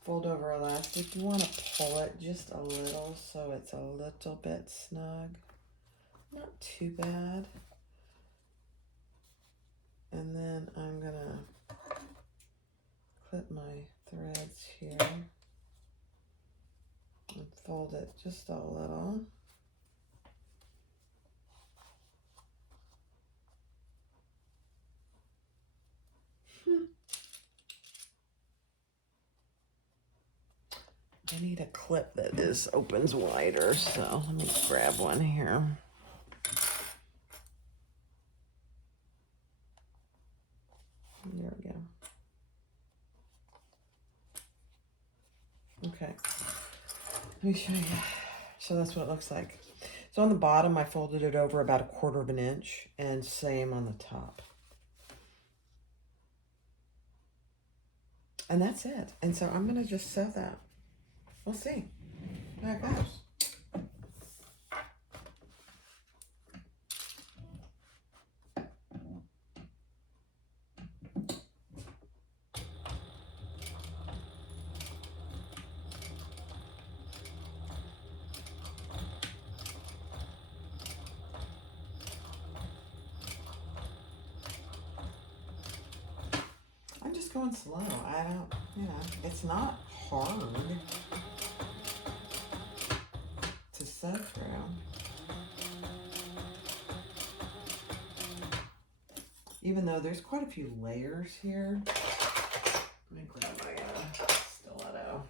fold over elastic, you want to pull it just a little so it's a little bit snug. Not too bad. And then I'm going to clip my threads here and fold it just a little. I need a clip that opens wider, so let me grab one here. There we go. Okay, let me show you. So that's what it looks like. So on the bottom, I folded it over about 1/4 of an inch, and same on the top. And that's it. And so I'm going to just sew that. We'll see how it goes. I'm just going slow. I don't, it's not hard to sew through. Even though there's quite a few layers here. Let me grab my stiletto.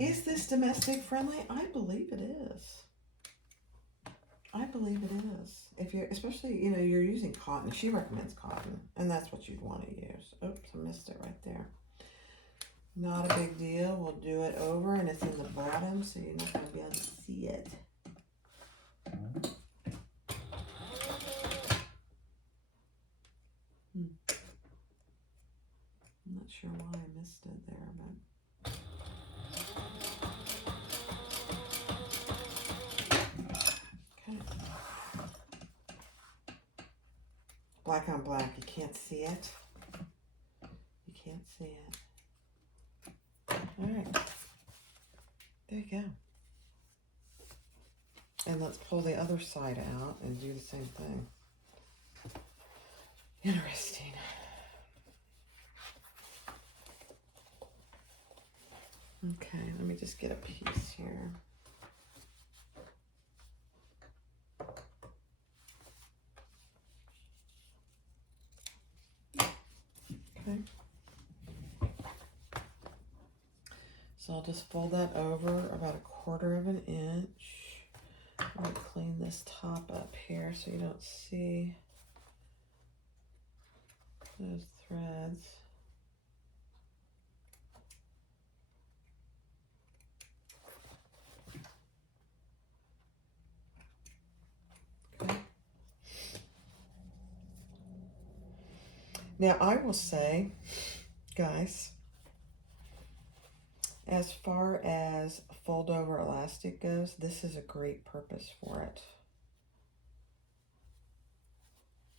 Is this domestic friendly? I believe it is. I believe it is. If you're, especially, you're using cotton. She recommends cotton, and that's what you'd want to use. Oops, I missed it right there. Not a big deal. We'll do it over, and it's in the bottom, so you're not going to be able to see it. sure why I missed it there, but. Okay. Black on black, you can't see it. You can't see it. All right. There you go. And let's pull the other side out and do the same thing. Interesting. Okay, let me just get a piece here. Okay. So I'll just fold that over about 1/4 of an inch. I'm going to clean this top up here so you don't see those threads. Okay. Now I will say, guys, as far as fold over elastic goes, this is a great purpose for it.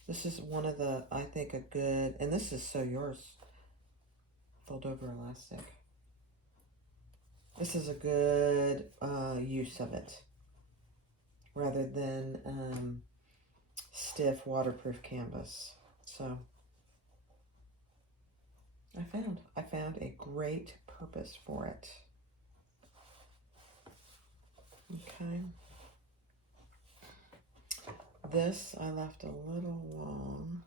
This is one of the, I think, a good, and this is SewYours fold over elastic. This is a good use of it, rather than stiff waterproof canvas. So I found a great purpose for it. Okay. This I left a little long.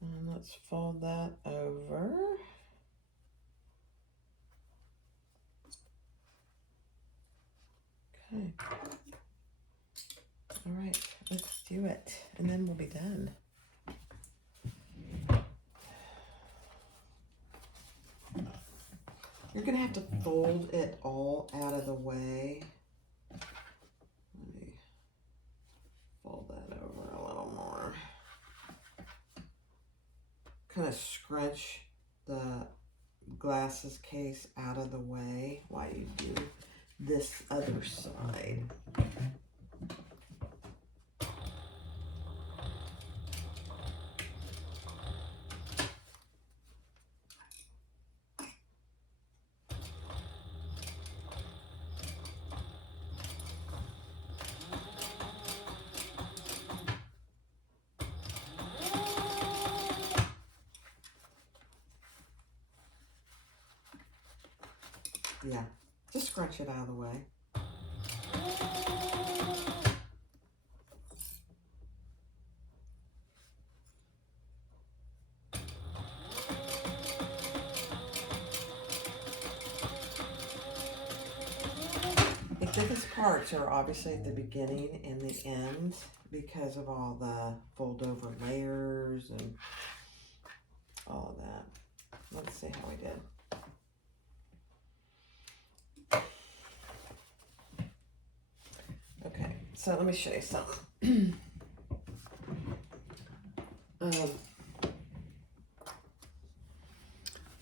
And let's fold that over. Okay. All right, let's do it. And then we'll be done. You're going to have to fold it all out of the way. Let me fold that over a little more. Kind of scrunch the glasses case out of the way while you do this other side. Yeah, just scrunch it out of the way. The thickest parts are obviously at the beginning and the end because of all the fold over layers and all of that. Let's see how we did. Okay, so let me show you something.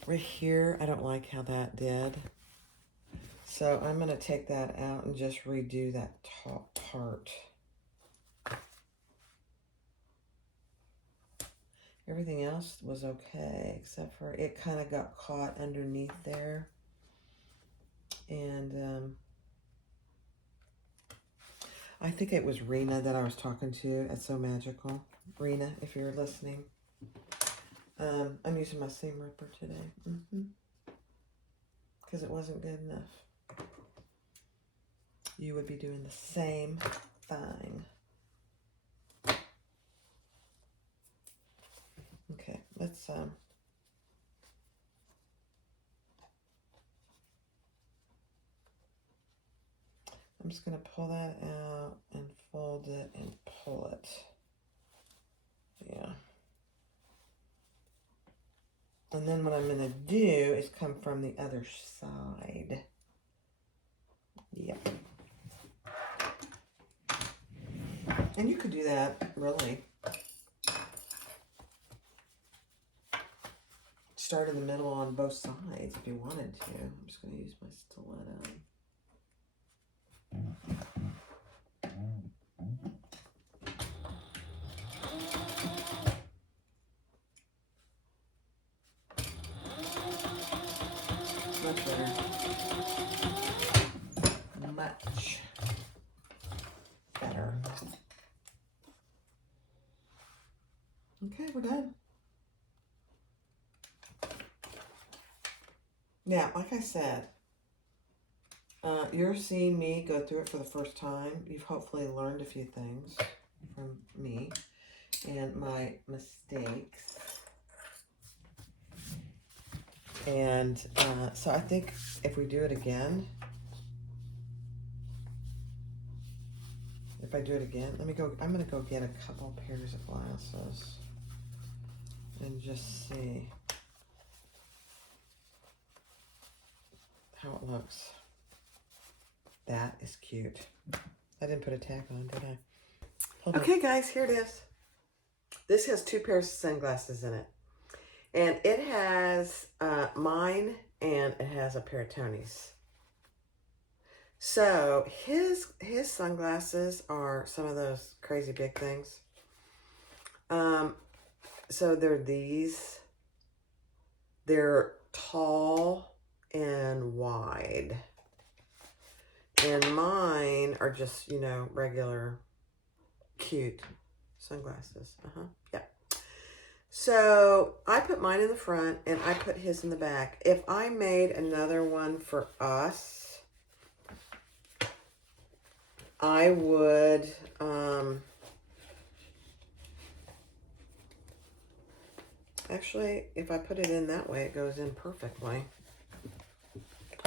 Right here, I don't like how that did. So I'm going to take that out and just redo that top part. Everything else was okay, except for it kind of got caught underneath there. And I think it was Rena that I was talking to at So Magical. Rena, if you're listening. I'm using my seam ripper today. Because it wasn't good enough. You would be doing the same thing. Okay, let's I'm just going to pull that out and fold it and pull it. Yeah. And then what I'm going to do is come from the other side. Yep. And you could do that really start in the middle on both sides if you wanted to. I'm just going to use my stiletto. Much better. Much better. Okay, we're done. Now, like I said, you're seeing me go through it for the first time. You've hopefully learned a few things from me and my mistakes. And so I think if we do it again, I'm going to go get a couple pairs of glasses and just see how it looks. That is cute. I didn't put a tag on, did I? Hold on. Okay, guys, here it is. This has 2 pairs of sunglasses in it. And it has mine, and it has a pair of Tony's. So his sunglasses are some of those crazy big things. So they're these. They're tall and wide. And mine are just, you know, regular, cute sunglasses. Yeah. So I put mine in the front and I put his in the back. If I made another one for us, I would, actually, if I put it in that way, it goes in perfectly.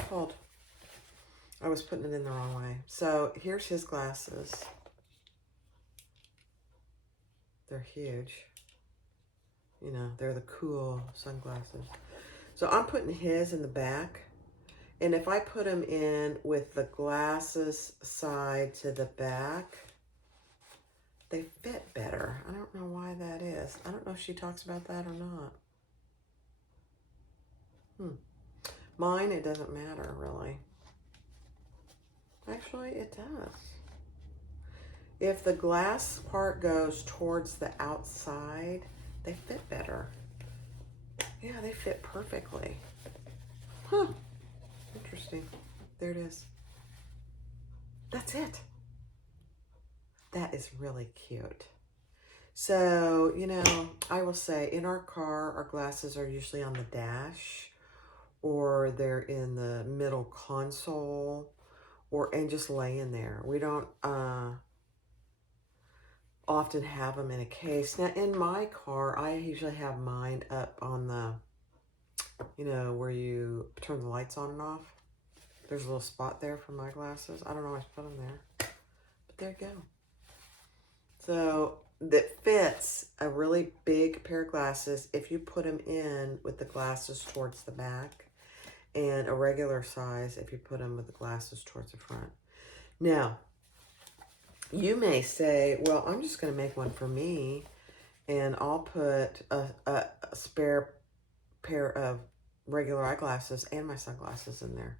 Hold. I was putting it in the wrong way. So here's his glasses. They're huge. You know, they're the cool sunglasses. So I'm putting his in the back. And if I put them in with the glasses side to the back, they fit better. I don't know why that is. I don't know if she talks about that or not. Mine, it doesn't matter, really. Actually, it does. If the glass part goes towards the outside, they fit better. Yeah, they fit perfectly. Huh. Interesting. There it is. That's it. That is really cute. So, you know, I will say in our car, our glasses are usually on the dash, or they're in the middle console, and just laying there. We don't often have them in a case. Now, in my car, I usually have mine up on the, you know, where you turn the lights on and off. There's a little spot there for my glasses. I don't always put them there, but there you go. So that fits a really big pair of glasses if you put them in with the glasses towards the back, and a regular size if you put them with the glasses towards the front. Now, you may say, well, I'm just going to make one for me, and I'll put a spare pair of regular eyeglasses and my sunglasses in there.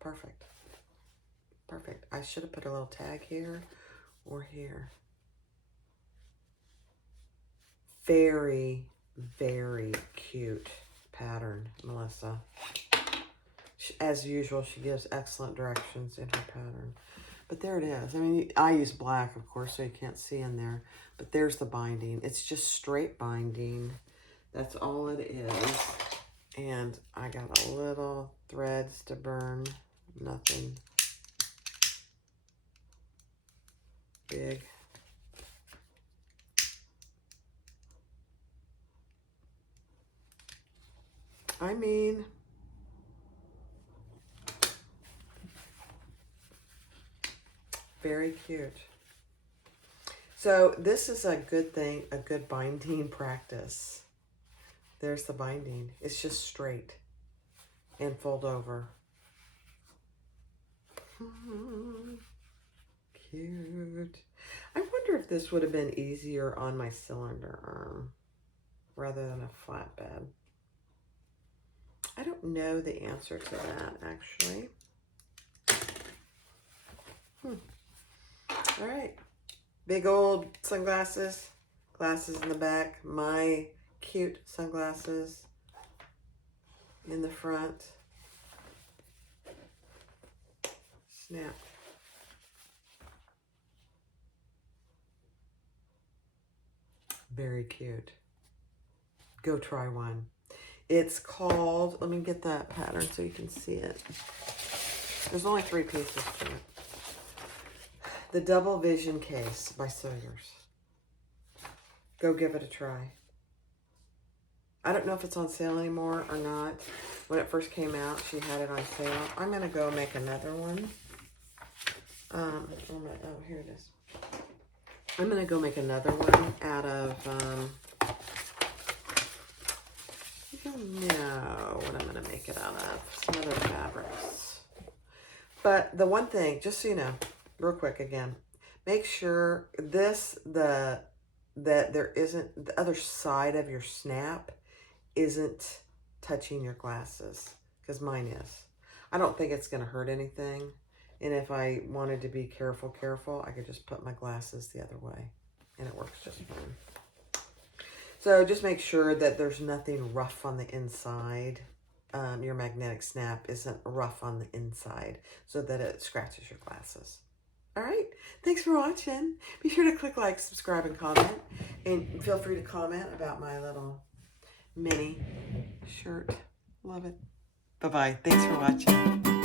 Perfect. Perfect. I should have put a little tag here or here. Very, very cute pattern, Melissa. As usual, she gives excellent directions in her pattern. But there it is. I mean, I use black, of course, so you can't see in there. But there's the binding. It's just straight binding. That's all it is. And I got a little threads to burn. Nothing big. I mean, very cute. So this is a good thing, a good binding practice. There's the binding. It's just straight and fold over. Cute. I wonder if this would have been easier on my cylinder arm rather than a flatbed. I don't know the answer to that, actually. All right. Big old sunglasses. Glasses in the back. My cute sunglasses in the front. Snap. Very cute. Go try one. It's called, let me get that pattern so you can see it. There's only 3 pieces to it. The Double Vision Case by SewYours. Go give it a try. I don't know if it's on sale anymore or not. When it first came out, she had it on sale. I'm going to go make another one. Oh, here it is. I'm going to go make another one out of, I don't know what I'm going to make it out of. Some other fabrics. But the one thing, just so you know, real quick again, make sure that there isn't, the other side of your snap isn't touching your glasses, because mine is. I don't think it's going to hurt anything. And if I wanted to be careful, I could just put my glasses the other way and it works just fine. So just make sure that there's nothing rough on the inside. Your magnetic snap isn't rough on the inside so that it scratches your glasses. All right, thanks for watching. Be sure to click like, subscribe, and comment. And feel free to comment about my little mini shirt. Love it. Bye-bye. Thanks for watching.